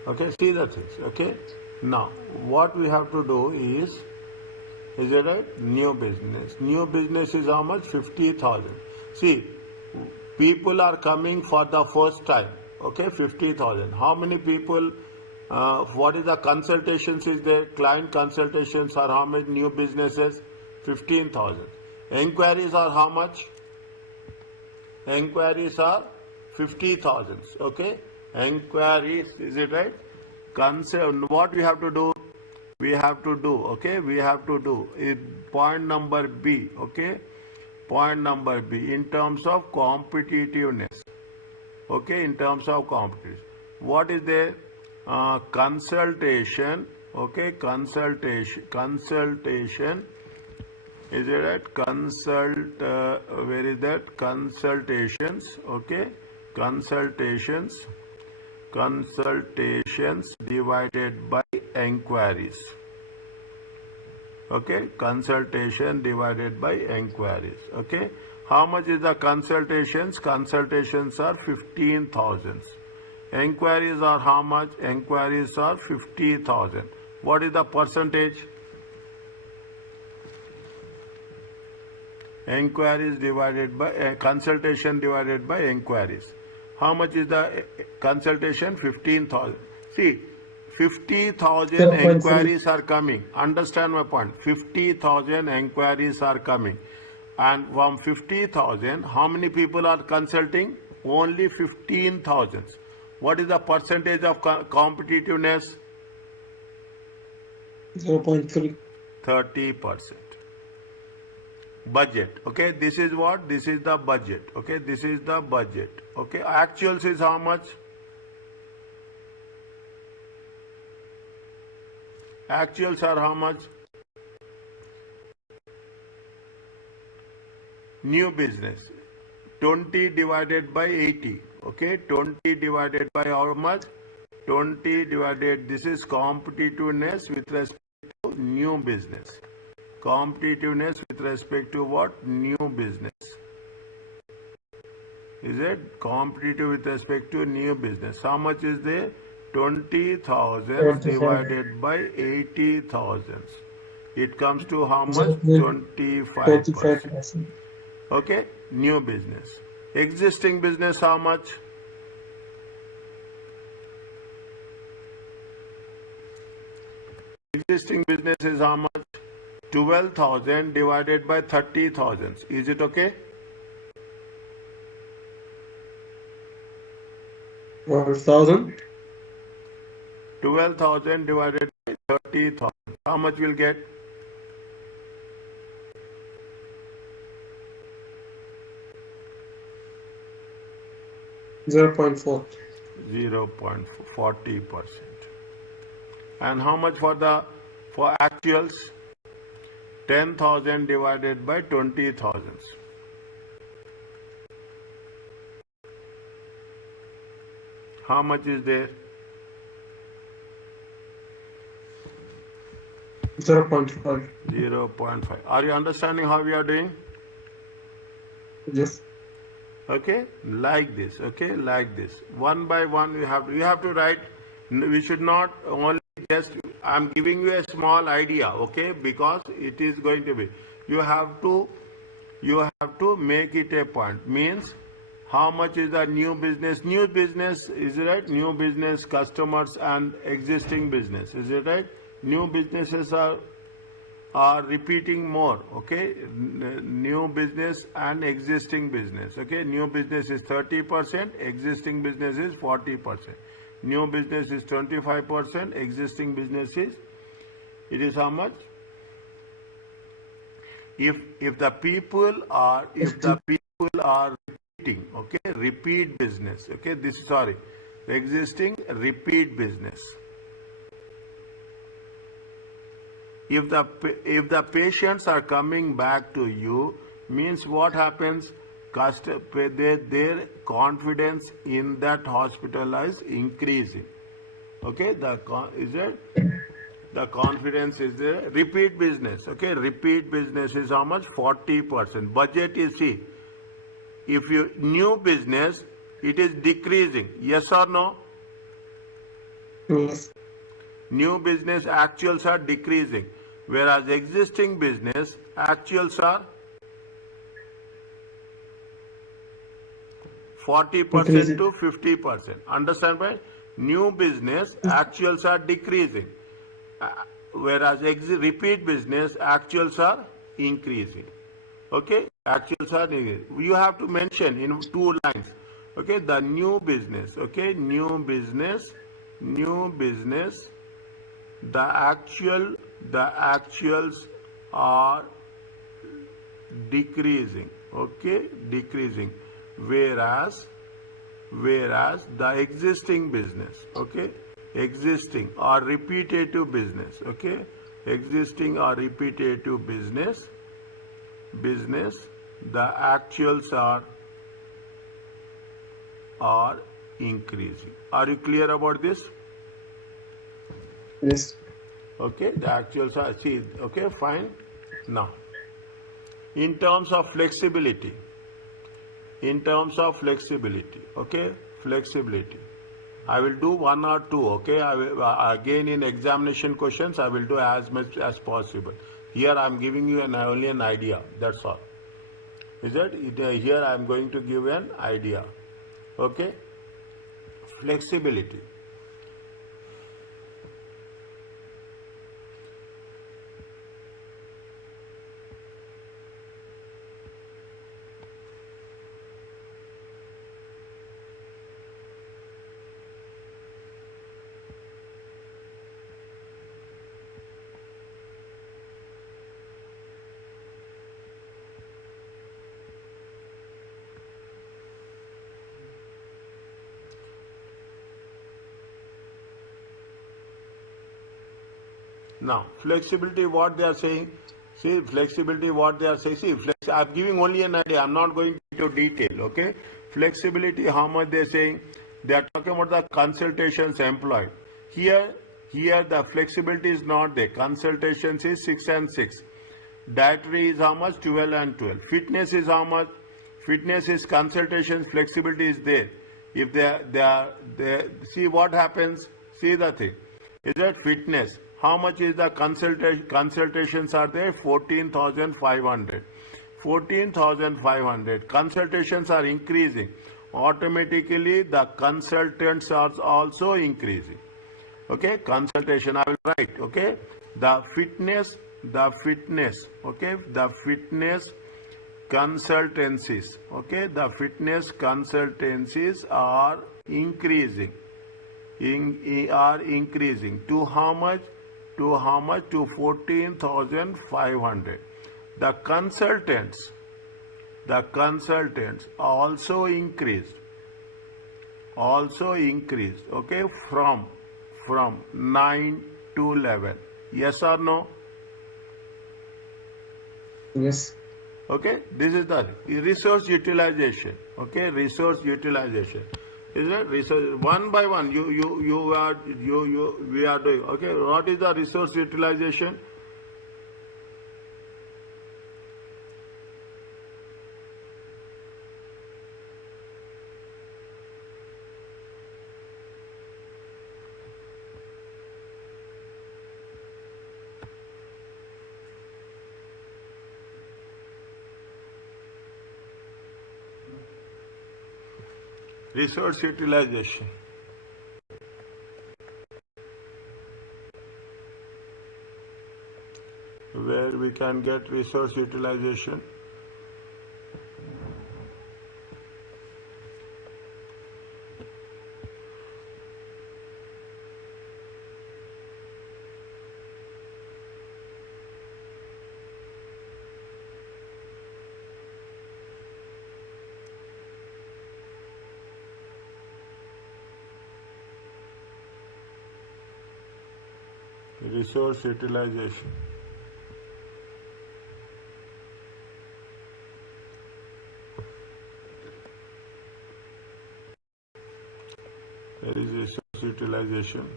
Okay. See the things. Okay. Now what we have to do is it right? New business. New business is how much? 50,000. See, people are coming for the first time. Okay, 50,000. How many people? What is the consultations is there? Client consultations are how many new businesses? 15,000. Enquiries are how much? Enquiries are 50,000. Okay, enquiries, is it right? What we have to do? We have to do. Okay, we have to do. Point number B. Okay, point number B in terms of competitiveness. Okay, in terms of competition. What is the consultation? Okay, consultation. Is it right? Where is that? Consultations. Okay, consultations divided by enquiries. Okay, consultation divided by enquiries. Okay. How much is the consultations? Consultations are 15,000. Enquiries are how much? Enquiries are 50,000. What is the percentage? Enquiries divided by consultation divided by enquiries. How much is the consultation? 15,000. See, 50,000 0.3. enquiries are coming. Understand my point. 50,000 enquiries are coming. And from 50,000, how many people are consulting? Only 15,000. What is the percentage of competitiveness? 0.3. 30%. Budget. Okay, this is what? This is the budget. Okay, this is the budget. Okay, actuals is how much? Actuals are how much? New business 20 divided by 80. Okay, 20 divided by how much? 20 divided, this is competitiveness with respect to new business. Competitiveness with respect to what? New business. Is it competitive with respect to new business? How much is there? 20,000 divided by 80,000. It comes to how much? 25%. 25%. Okay, new business. Existing business how much? Existing business is how much? 12,000 divided by 30,000. Is it okay? 12,000. 12,000 divided by 30,000. How much will get? 0.4. 0.40%. And how much for actuals? 10,000 divided by 20,000. How much is there? 0.5. 0.5. Are you understanding how we are doing? Yes. Okay, like this. Okay, like this. One by one, you have to write. We should not only just. I'm giving you a small idea. Okay, because it is going to be. You have to make it a point. Means how much is the new business? New business is it right? New business customers and existing business. Is it right? New businesses are repeating more. Okay, new business and existing business. Okay, new business is 30%, existing business is 40%. New business is 25%, existing business is, it is how much? If the people are repeating, okay, repeat business. Okay, this is sorry, existing repeat business. If the patients are coming back to you, means what happens? Their confidence in that hospital is increasing. Okay, the confidence is there. Repeat business. Okay, repeat business is how much? 40%. Budget is, see, if you new business, it is decreasing. Yes or no? Yes. New business actuals are decreasing, whereas existing business actuals are 40% to 50%. Understand, right? New business actuals are decreasing, whereas repeat business actuals are increasing. Okay, actuals are increasing. You have to mention in 2 lines. Okay, the new business. Okay, new business. The actuals are decreasing. Okay, decreasing. Whereas the existing business, okay, existing or repetitive business, okay, existing or repetitive business, the actuals are increasing. Are you clear about this? Yes. Okay, the actuals are, see, okay, fine. Now, in terms of flexibility, okay, flexibility, I will do 1 or 2. Okay, I will, again in examination questions I will do as much as possible. Here I am giving you only an idea, that's all. Is it? Here I am going to give an idea. Okay, flexibility. Now, flexibility, what they are saying, see, flexibility, what they are saying, see, I am giving only an idea, I am not going into detail, okay? Flexibility, how much they are saying, they are talking about the consultations employed. Here the flexibility is not there, consultations is 6 and 6. Dietary is how much? 12 and 12. Fitness is how much? Fitness is consultations, flexibility is there. If they are, see what happens, see the thing. Is that fitness? How much is the consultations are there? 14,500. 14,500. Consultations are increasing. Automatically the consultants are also increasing. Okay, consultation I will write. Okay, the fitness, okay, the fitness consultancies, okay, the fitness consultancies are increasing. Are increasing to how much? To 14,500. The consultants also increased. also increased, okay, from 9 to 11. Yes or no? Yes. Okay, this is the resource utilization. Okay, resource utilization. Is it resource one by one? We are doing. Okay, what is the resource utilization? Resource utilization. Where we can get resource utilization? Resource utilization. There is resource utilization.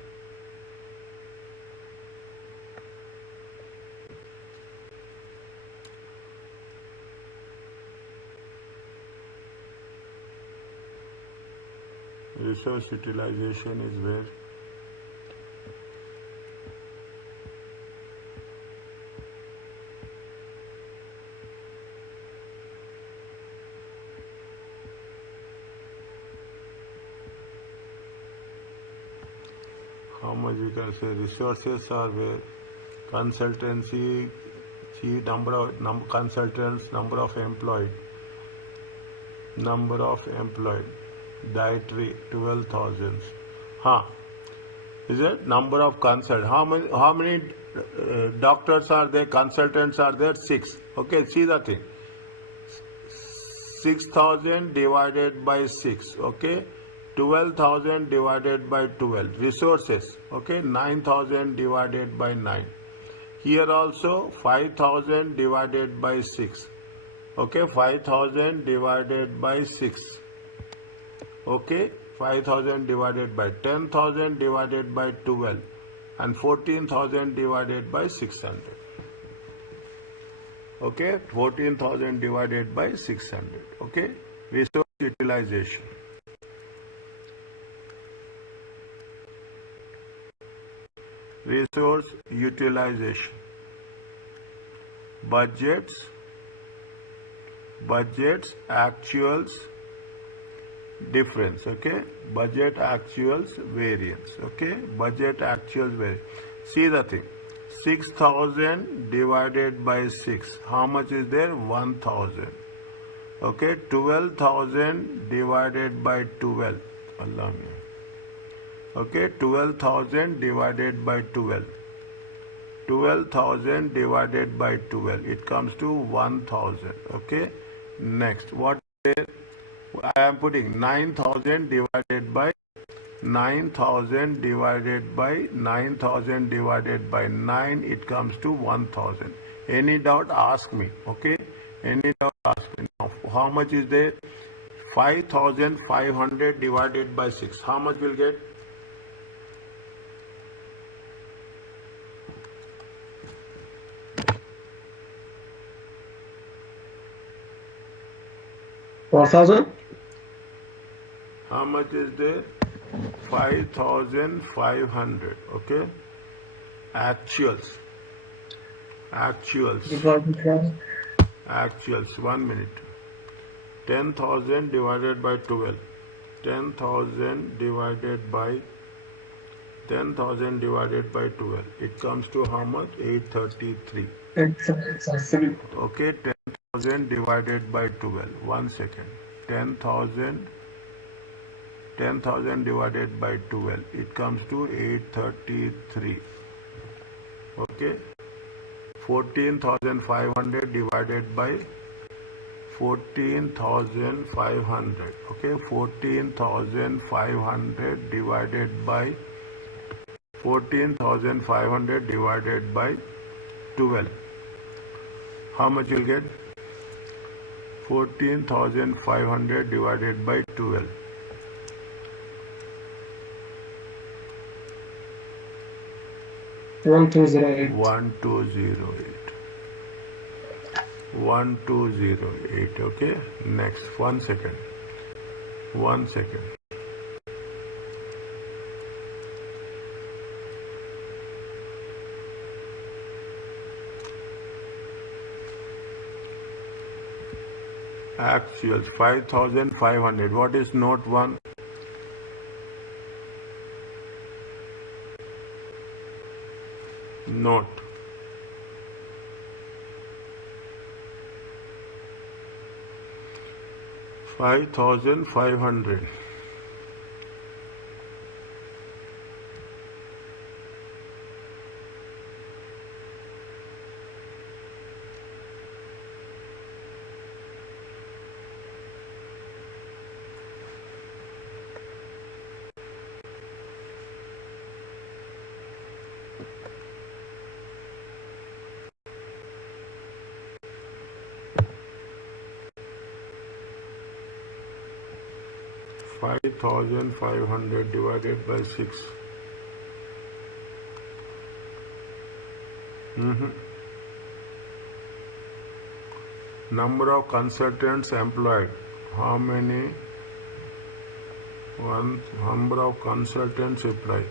Resource utilization is where? How much you can say resources are where? Consultancy, number of consultants, number of employed, dietary 12,000. Huh? Is it number of consult? How many doctors are there? Consultants are there? 6. Okay, see the thing. 6,000 divided by 6. Okay, 12,000 divided by 12. Resources. Okay, 9,000 divided by 9. Here also 5,000 divided by 6. Okay, 5,000 divided by 6. Okay, 5,000 divided by 10,000 divided by 12 and 14,000 divided by 600. Okay, 14,000 divided by 600. Okay, resource utilization. Resource utilization. Budgets, actuals, difference. Okay, budget, actuals, variance. Okay, budget, actuals, variance. See the thing. 6,000 divided by 6. How much is there? 1,000. Okay, 12,000 divided by 12. Allah me. Okay, 12,000 divided by 12. 12,000 divided by 12. It comes to 1,000. Okay, next. What is I am putting 9,000 divided by 9,000 divided by 9,000 divided by 9, it comes to 1,000. Any doubt, ask me. Okay, any doubt, ask me. Now, how much is there? 5,500 divided by 6. How much will get? How much is there? 5,500. Okay, actuals. Actuals, 1 minute. 10,000 divided by 12. 10,000 divided by 12. It comes to how much? 833. Okay, 10,000 divided by 12. 1 second. 10,000 divided by 12. It comes to 833. Okay. 14,500 divided by 14,500. Okay, 14,500 divided by 12. How much you'll get? 14,500 divided by 12. 1208. 1208. 1208. Okay, next. 1 second. 1 second. Actuals 5,500. What is note 1? Note. $5,500. $5,500 divided by 6. Number of consultants employed. How many? One number of consultants employed.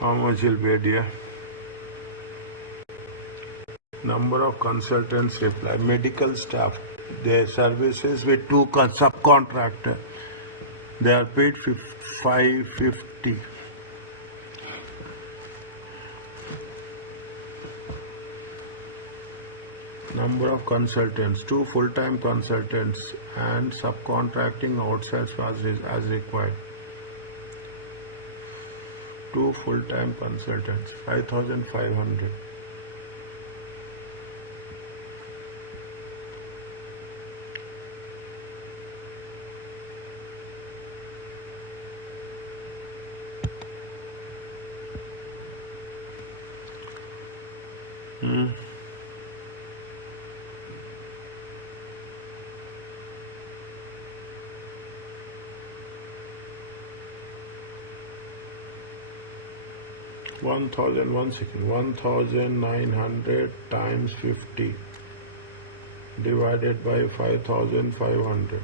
How much will be, dear? Number of consultants reply. Medical staff, their services with 2 subcontractor, they are paid 550. Number of consultants, 2 full-time consultants and subcontracting outside as required. 2 full-time consultants, 5,500. One second. 1,900 times 50 divided by 5,500.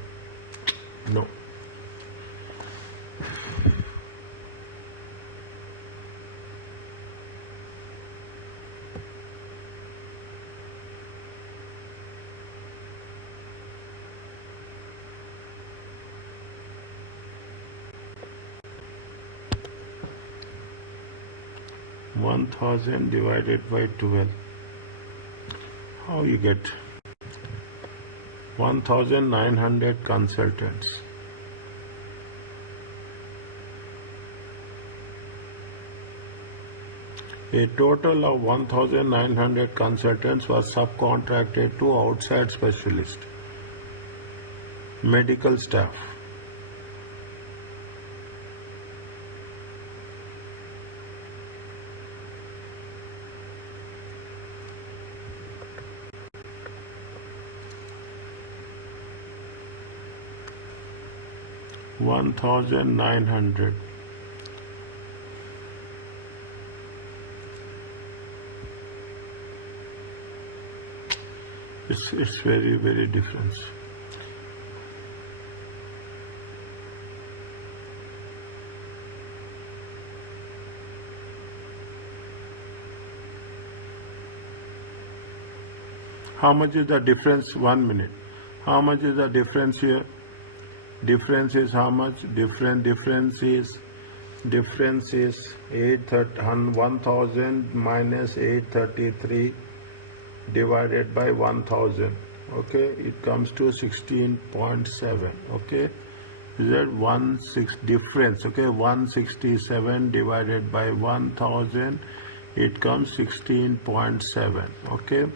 No. $1,000 divided by 12. How you get? 1,900 consultants. A total of 1,900 consultants was subcontracted to outside specialists, medical staff. $1,900. It's very, very different. How much is the difference? 1 minute. How much is the difference here? Difference is how much? Difference is 1,000 minus 833 divided by 1,000. Okay, it comes to 16.7. Okay, is that 16 difference, okay, 167 divided by 1000, it comes 16.7, okay.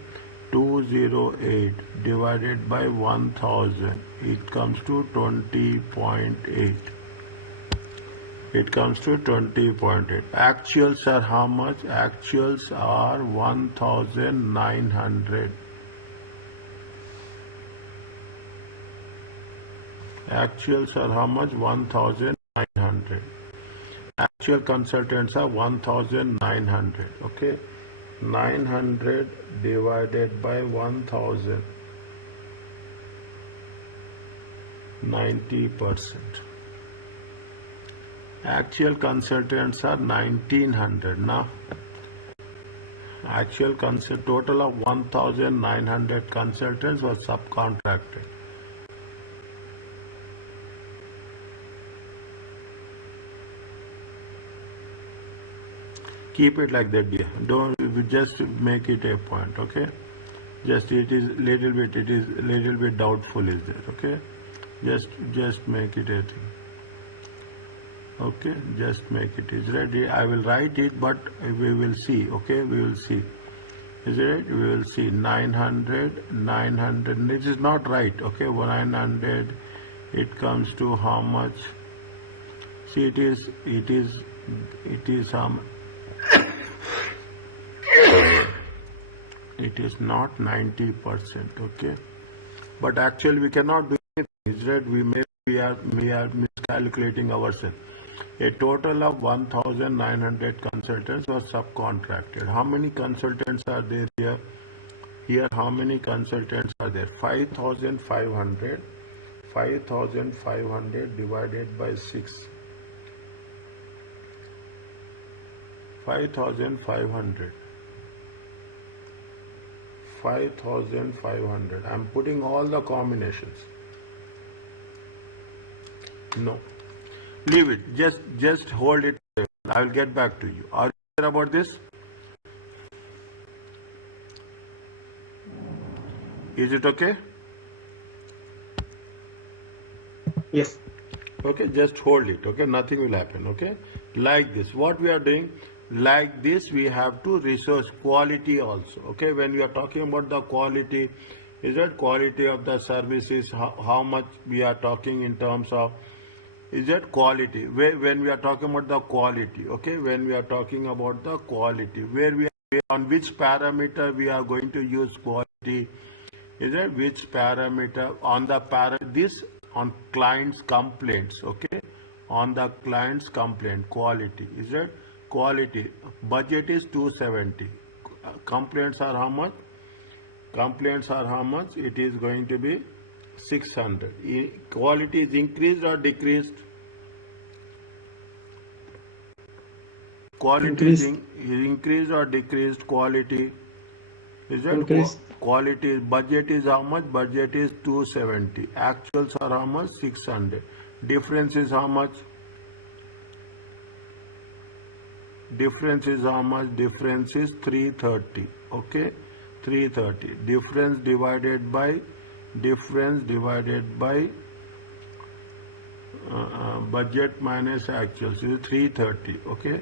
208 divided by 1000, it comes to 20.8. It comes to 20.8. Actuals are how much? Actuals are 1900. Actuals are how much? 1900. Actual consultants are 1900. Okay. 900 divided by 1000. 90%. Actual consultants are 1900 now. Actual total of 1900 consultants was subcontracted. Keep it like that, dear. Don't just make it a point, okay? Just it is little bit doubtful is there, okay? Just make it a thing. Okay, just make it. Is ready. I will write it, but we will see. Okay, we will see. Is it? We will see 900. It is not right. Okay, 900. It comes to how much? See, it is it is not 90%. Okay, but actually we cannot do anything. Is right? We are miscalculating ourselves. A total of 1900 consultants were subcontracted. How many consultants are there here? Here, how many consultants are there? 5,500. 5,500 divided by 6. 5,500. 5,500. I'm putting all the combinations. No. Leave it. Just hold it. I will get back to you. Are you clear about this? Is it okay? Yes. Okay, just hold it. Okay, nothing will happen. Okay, like this. What we are doing, like this, we have to research quality also. Okay, when we are talking about the quality, is that quality of the services? How much we are talking in terms of? Is that quality? When we are talking about the quality, okay, when we are talking about the quality, on which parameter we are going to use quality? Is that which parameter on the on client's complaints, okay, on the client's complaint quality. Is that quality? Budget is 270. Complaints are how much? Complaints are how much? It is going to be 600. Quality is increased or decreased? Quality is increased or decreased? Quality is it Increased. Quality. Budget is how much? Budget is 270. Actuals are how much? 600. Difference is how much? Difference is how much? Difference is 330. Okay, 330. Difference divided by budget minus actuals is 330. Okay,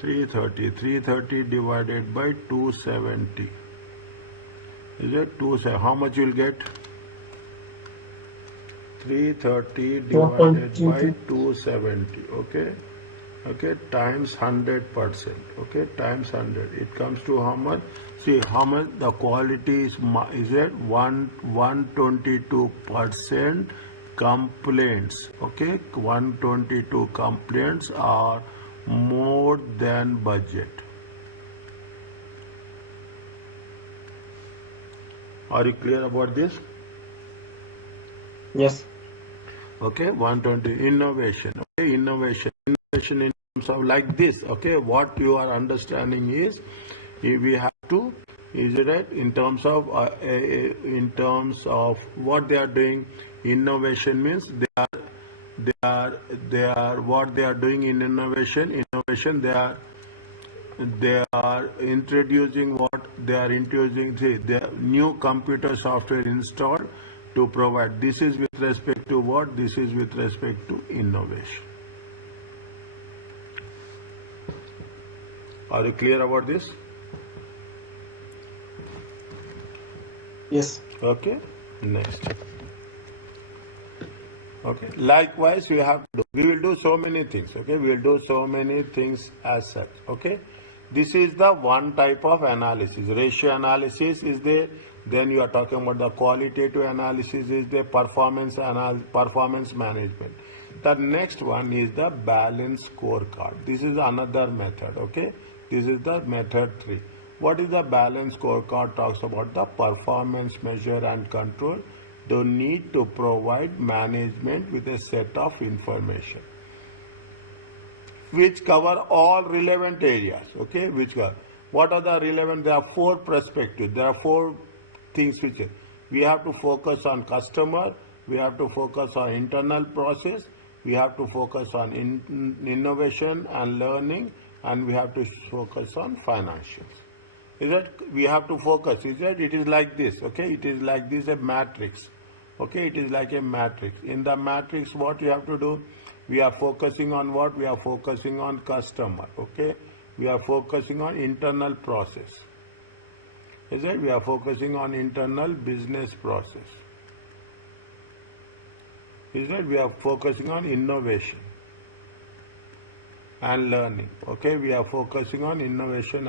330 divided by 270. Is it 270? How much you will get? 330 divided by 270. Okay, okay, times 100%. Okay, times 100. It comes to how much? See how much the quality is it 122% complaints. Okay, 122 complaints are more than budget. Are you clear about this? Yes. Okay, 120. Innovation. Okay, innovation in terms of like this. Okay, what you are understanding is we have to, is it right, in terms of what they are doing. Innovation means they are what they are doing in innovation. They are introducing what they are introducing. See, the new computer software installed. to provide. This is with respect to what? This is with respect to innovation. Are you clear about this? Yes. Okay, next. Okay, likewise we have to do, we will do so many things. Okay, we will do so many things as such. Okay, this is the one type of analysis. Ratio analysis is there. Then you are talking about the qualitative analysis is the performance management. The next one is the balance scorecard. This is another method. Okay, this is the method 3. What is the balance scorecard? Talks about the performance measure and control. The need to provide management with a set of information which cover all relevant areas. Okay, which cover. What are the relevant? There are 4 perspectives. There are 4 things which we have to focus on: customer, we have to focus on internal process, we have to focus on innovation and learning, and we have to focus on financials. Is that we have to focus? Is that it is like this? Okay, it is like this, a matrix. Okay, it is like a matrix. In the matrix, what you have to do? We are focusing on what? We are focusing on customer. Okay, we are focusing on internal process. Is it? We are focusing on internal business process. Is it? We are focusing on innovation and learning. Okay, we are focusing on innovation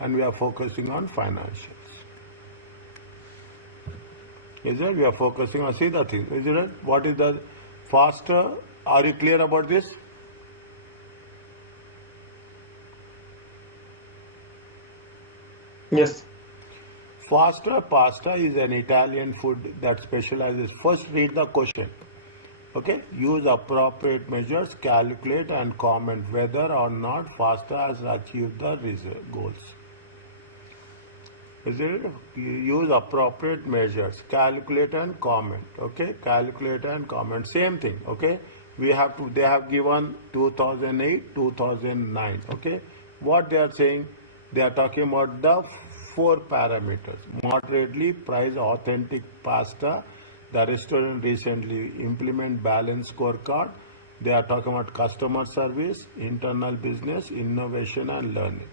and we are focusing on financials. Is it? We are focusing on, see the thing. Is it? What is the faster? Are you clear about this? Yes. Faster pasta is an Italian food that specializes. First, read the question. Okay, use appropriate measures, calculate and comment whether or not pasta has achieved the goals. Is it? Use appropriate measures, calculate and comment. Okay, calculate and comment. Same thing. Okay, we have to. They have given 2008, 2009. Okay, what they are saying? They are talking about the 4 parameters: moderately priced authentic pasta. The restaurant recently implement balance scorecard. They are talking about customer service, internal business, innovation and learning.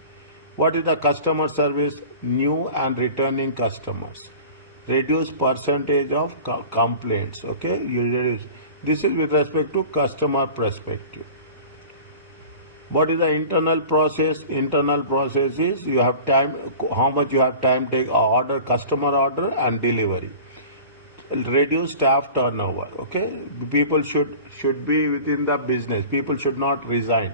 What is the customer service? New and returning customers. Reduce percentage of complaints. Okay, you reduce. This is with respect to customer perspective. What is the internal process? Internal process is you have time, how much you have time take order, customer order and delivery. Reduce staff turnover. Okay, people should be within the business. People should not resign.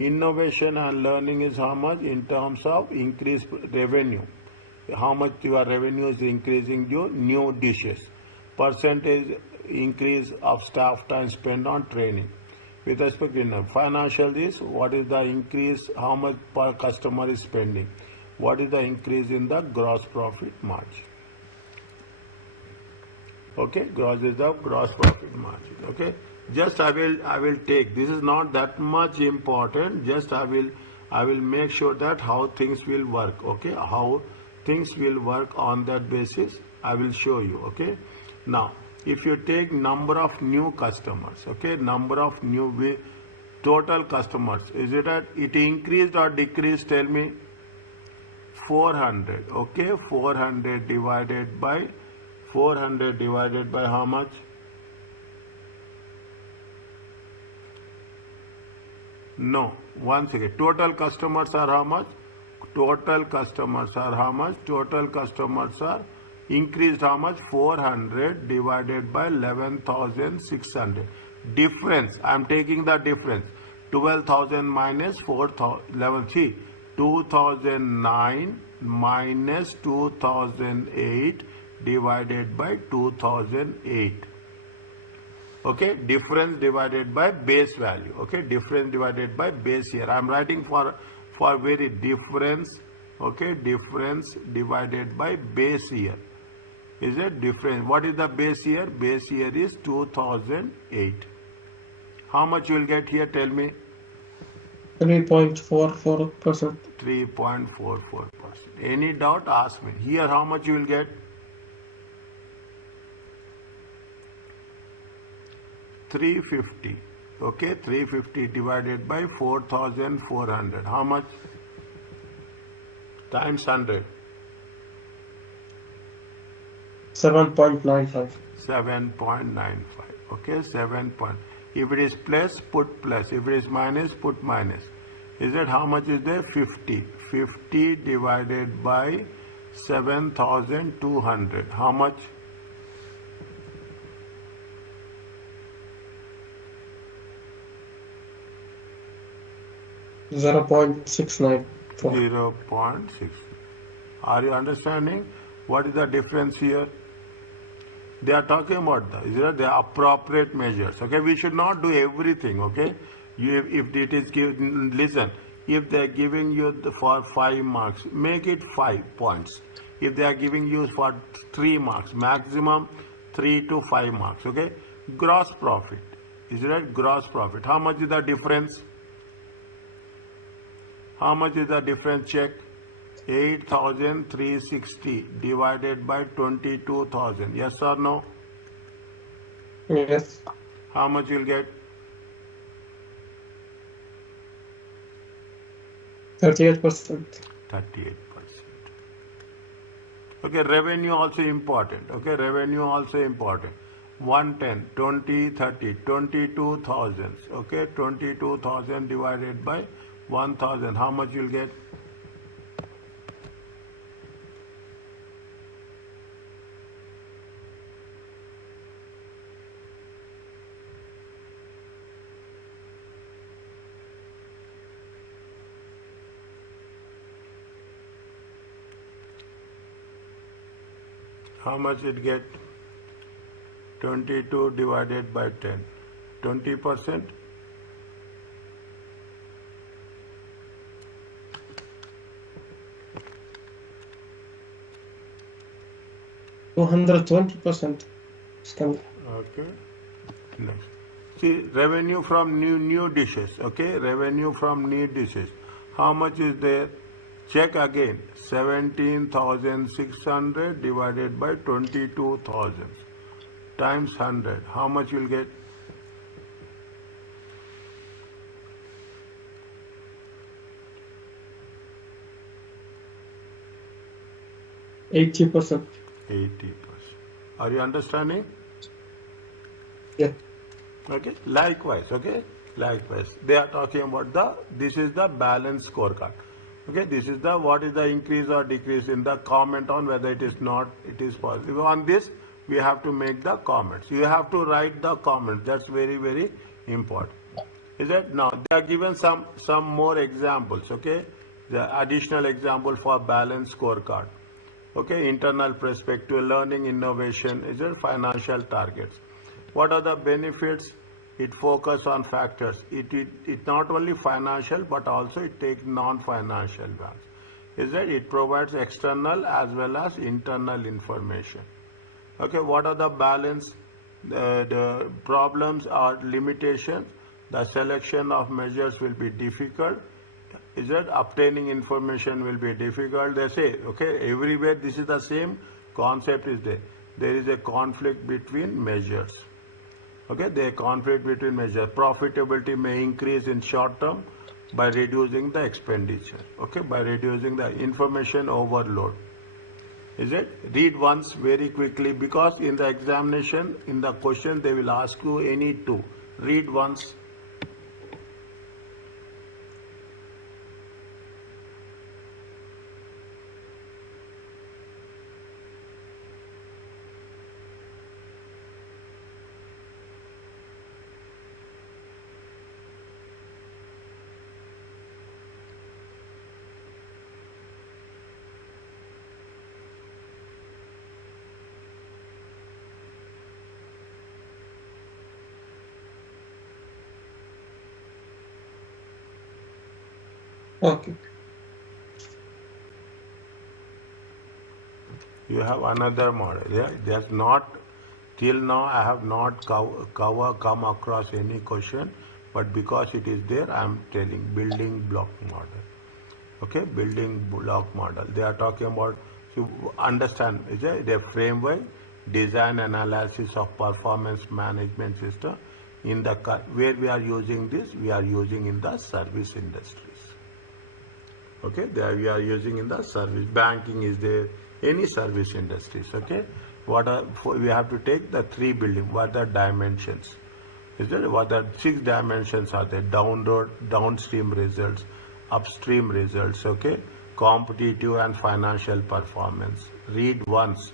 Innovation and learning is how much in terms of increased revenue. How much your revenue is increasing due new dishes. Percentage increase of staff time spent on training. With respect to financial is what is the increase, how much per customer is spending. What is the increase in the gross profit margin. Okay, gross is the gross profit margin. Okay, just I will take, this is not that much important, just I will make sure that how things will work. Okay, how things will work on that basis I will show you. Okay, now if you take number of new customers, okay, number of new total customers, is it that it increased or decreased? Tell me. 400. Okay, 400 divided by how much? No, once again, total customers are how much? Total customers are how much? Total customers are increased how much? 400 divided by 11,600. Difference, I am taking the difference. 12,000 minus 4,000, see, 2009 minus 2008 divided by 2008. Okay, difference divided by base value. Okay, difference divided by base year. I am writing for very difference. Okay, difference divided by base year. Is it difference? What is the base year? Base year is 2008. How much you will get here? Tell me. 3.44%. 3.44%. Any doubt? Ask me. Here, how much you will get? 350. Okay, 350 divided by 4,400. How much? Times 100. 7.95. 7.95. Okay, 7 point. If it is plus, put plus. If it is minus, put minus. Is that how much is there? 50. 50 divided by 7,200. How much? 0.694. 0.6. Are you understanding what is the difference here? They are talking about the appropriate measures. Okay, we should not do everything. Okay, if it is given, listen. If they are giving you for 5 marks, make it 5 points. If they are giving you for 3 marks, maximum 3 to 5 marks. Okay, gross profit. Is it right? Gross profit. How much is the difference? How much is the difference? Check. 8,360 divided by 22,000. Yes or no? Yes. How much you'll get? 38%. 38%. Okay, revenue also important. Okay, revenue also important. 110, 20, 30, 22,000. Okay, 22,000 divided by 1,000. How much you'll get? 22 divided by 10. 20%. 220%. Okay. Next. See, revenue from new dishes. Okay, revenue from new dishes. How much is there? Check again. 17,600 divided by 22,000 times 100. How much you'll get? 80%. 80%. Are you understanding? Yeah. Okay. Likewise. Okay. Likewise. They are talking about this is the balance scorecard. Okay. This is what is the increase or decrease in the comment on whether it is not, it is positive. On this, we have to make the comments. You have to write the comments. That's very, very important. Is it? Now, they are given some more examples. Okay. The additional example for balance scorecard. Okay, internal perspective, learning, innovation, is it financial targets? What are the benefits? It focus on factors. It not only financial but also it takes non-financial ones. Is that it provides external as well as internal information. Okay, what are the balance? The problems or limitations? The selection of measures will be difficult. Is that obtaining information will be difficult? They say, okay, everywhere this is the same concept is there. There is a conflict between measures. Okay, there is a conflict between measures. Profitability may increase in short term by reducing the expenditure. Okay, by reducing the information overload. Is it? Read once very quickly because in the examination, in the question, they will ask you any two. Read once. Okay. You have another model. Yeah, there's not till now I have not come across any question, but because it is there, I am telling building block model. Okay, building block model. They are talking about to understand is a framework, design analysis of performance management system, in the where we are using this, we are using in the service industries. Okay, there we are using in the service. Banking is there, any service industries. Okay, we have to take the 3 building. What are the dimensions? Is there what are 6 dimensions are there? Downstream results, upstream results. Okay, competitive and financial performance. Read once.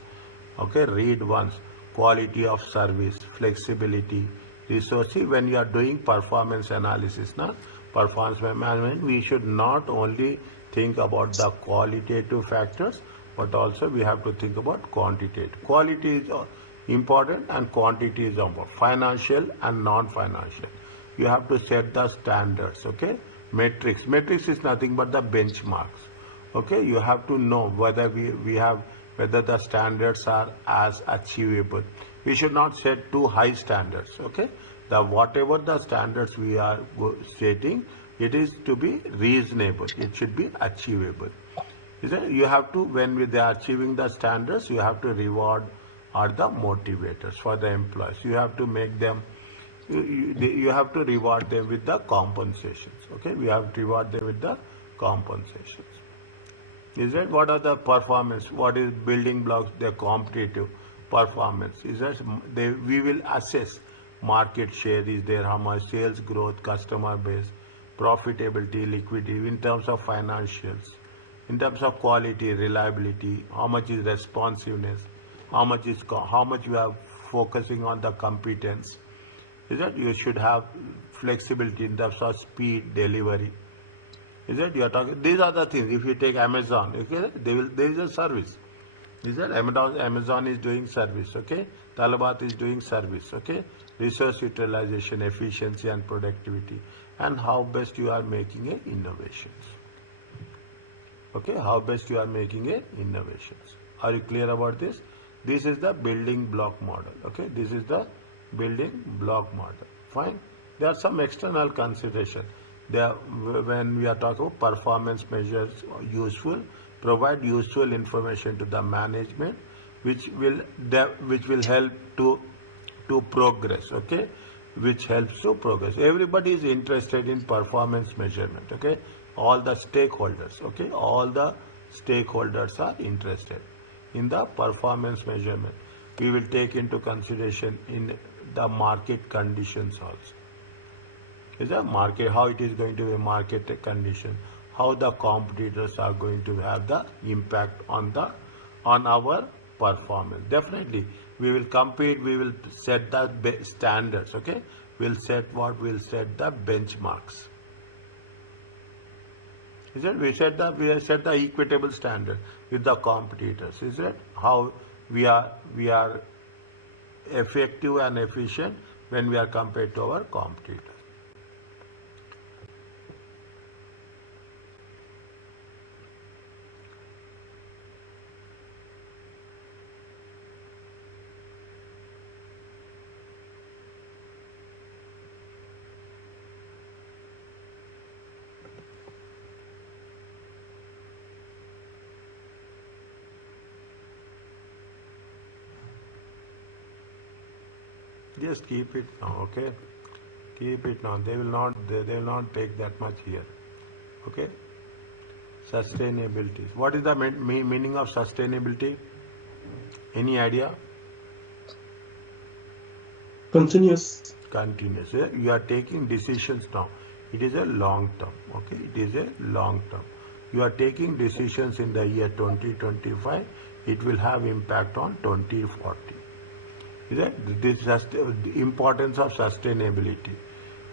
Okay, read once. Quality of service, flexibility, resources. When you are doing performance analysis, performance management, we should not only think about the qualitative factors, but also we have to think about quantitative. Quality is important and quantity is important. Financial and non-financial. You have to set the standards. Okay, metrics. Metrics is nothing but the benchmarks. Okay, you have to know whether whether the standards are as achievable. We should not set too high standards. Okay, whatever the standards we are setting, it is to be reasonable. It should be achievable. You have to, when they are achieving the standards, you have to reward are the motivators for the employees. You have to make them, you have to reward them with the compensations. Okay, we have to reward them with the compensations. Is that what are the performance? What is building blocks? Their competitive performance. Is that we will assess market share is there, how much sales growth, customer base, profitability, liquidity in terms of financials, in terms of quality, reliability, how much is responsiveness, how much you are focusing on the competence. Is that you should have flexibility in terms of speed, delivery. Is that you are talking? These are the things. If you take Amazon, okay, there is a service. Is that Amazon is doing service? Okay, Talabat is doing service. Okay, resource utilization, efficiency, and productivity, and how best you are making a innovations. Okay, how best you are making a innovations. Are you clear about this? This is the building block model. Okay, this is the building block model. Fine. There are some external consideration. When we are talking about performance measures, useful, provide useful information to the management, which will help to progress. Okay, which helps to progress. Everybody is interested in performance measurement. Okay, all the stakeholders. Okay, all the stakeholders are interested in the performance measurement. We will take into consideration in the market conditions also. Is the market, how it is going to be a market condition, how the competitors are going to have the impact on our performance. Definitely, we will compete. We will set the standards. Okay, we'll set the benchmarks. Is it? We set the equitable standard with the competitors. Is it how we are effective and efficient when we are compared to our competitors? Just keep it now, okay? Keep it now. They will not take that much here. Okay? Sustainability. What is the meaning of sustainability? Any idea? Continuous. Continuous. You are taking decisions now. It is a long term. Okay? It is a long term. You are taking decisions in the year 2025. It will have impact on 2040. This is the importance of sustainability.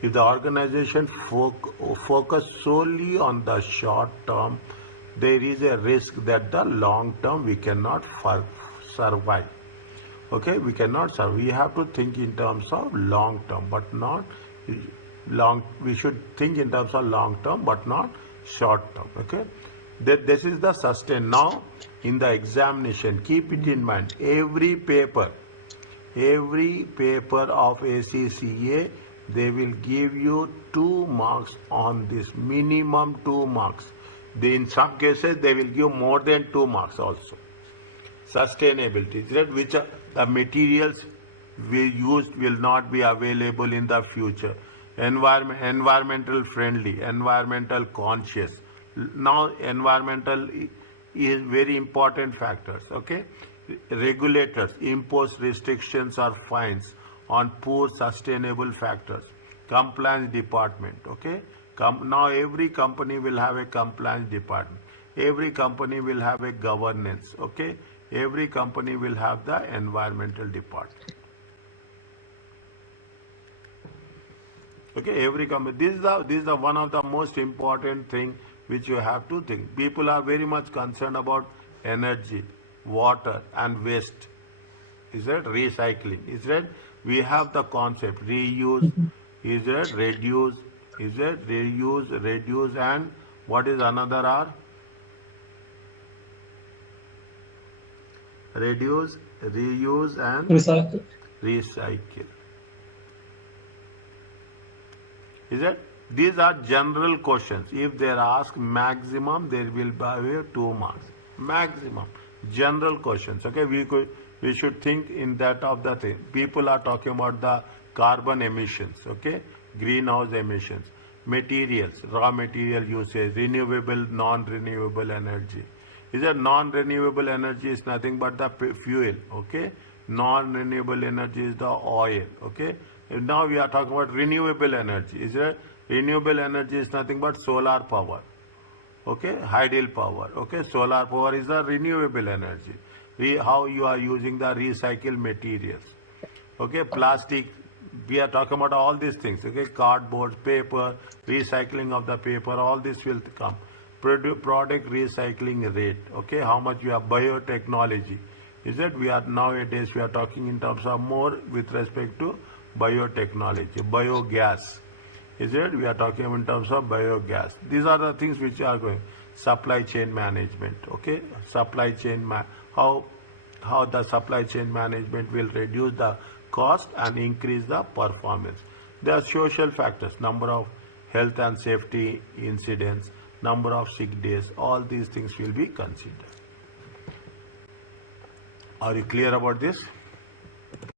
If the organization focus solely on the short term, there is a risk that the long term we cannot survive. Okay, we cannot survive. We have to think in terms of long term, but not long. We should think in terms of long term, but not short term. Okay, this is the sustain. Now, in the examination, keep it in mind. Every paper of ACCA, they will give you 2 marks on this, minimum 2 marks. In some cases, they will give more than 2 marks also. Sustainability, which are the materials we used will not be available in the future. Environmental friendly, environmental conscious. Now environmental is very important factors. Okay, regulators impose restrictions or fines on poor sustainable factors. Compliance department. Okay, now every company will have a compliance department. Every company will have a governance. Okay, every company will have the environmental department. Okay, every company. This is the one of the most important thing which you have to think. People are very much concerned about energy, water, and waste. Is that recycling? Is that we have the concept reuse? Is that reduce? Is that reduce, and what is another R? Reduce, reuse, and Recycle. recycle. Is it? These are general questions. If they are asked maximum, there will be 2 marks. Maximum. General questions. Okay, we should think in that of the thing. People are talking about the carbon emissions. Okay, greenhouse emissions, materials, raw material usage, renewable, non-renewable energy. Is that non-renewable energy is nothing but the fuel. Okay, non-renewable energy is the oil. Okay. Now we are talking about renewable energy. Is there renewable energy is nothing but solar power. Okay, hydel power. Okay, solar power is the renewable energy. How you are using the recycled materials. Okay, plastic. We are talking about all these things. Okay, cardboard, paper, recycling of the paper. All this will come. Product recycling rate. Okay, how much you have biotechnology. Is that we are nowadays we are talking in terms of more with respect to biotechnology, biogas. Is it? We are talking in terms of biogas. These are the things which are going. Supply chain management. Okay, supply chain how the supply chain management will reduce the cost and increase the performance. There are social factors, number of health and safety incidents, number of sick days. All these things will be considered. Are you clear about this?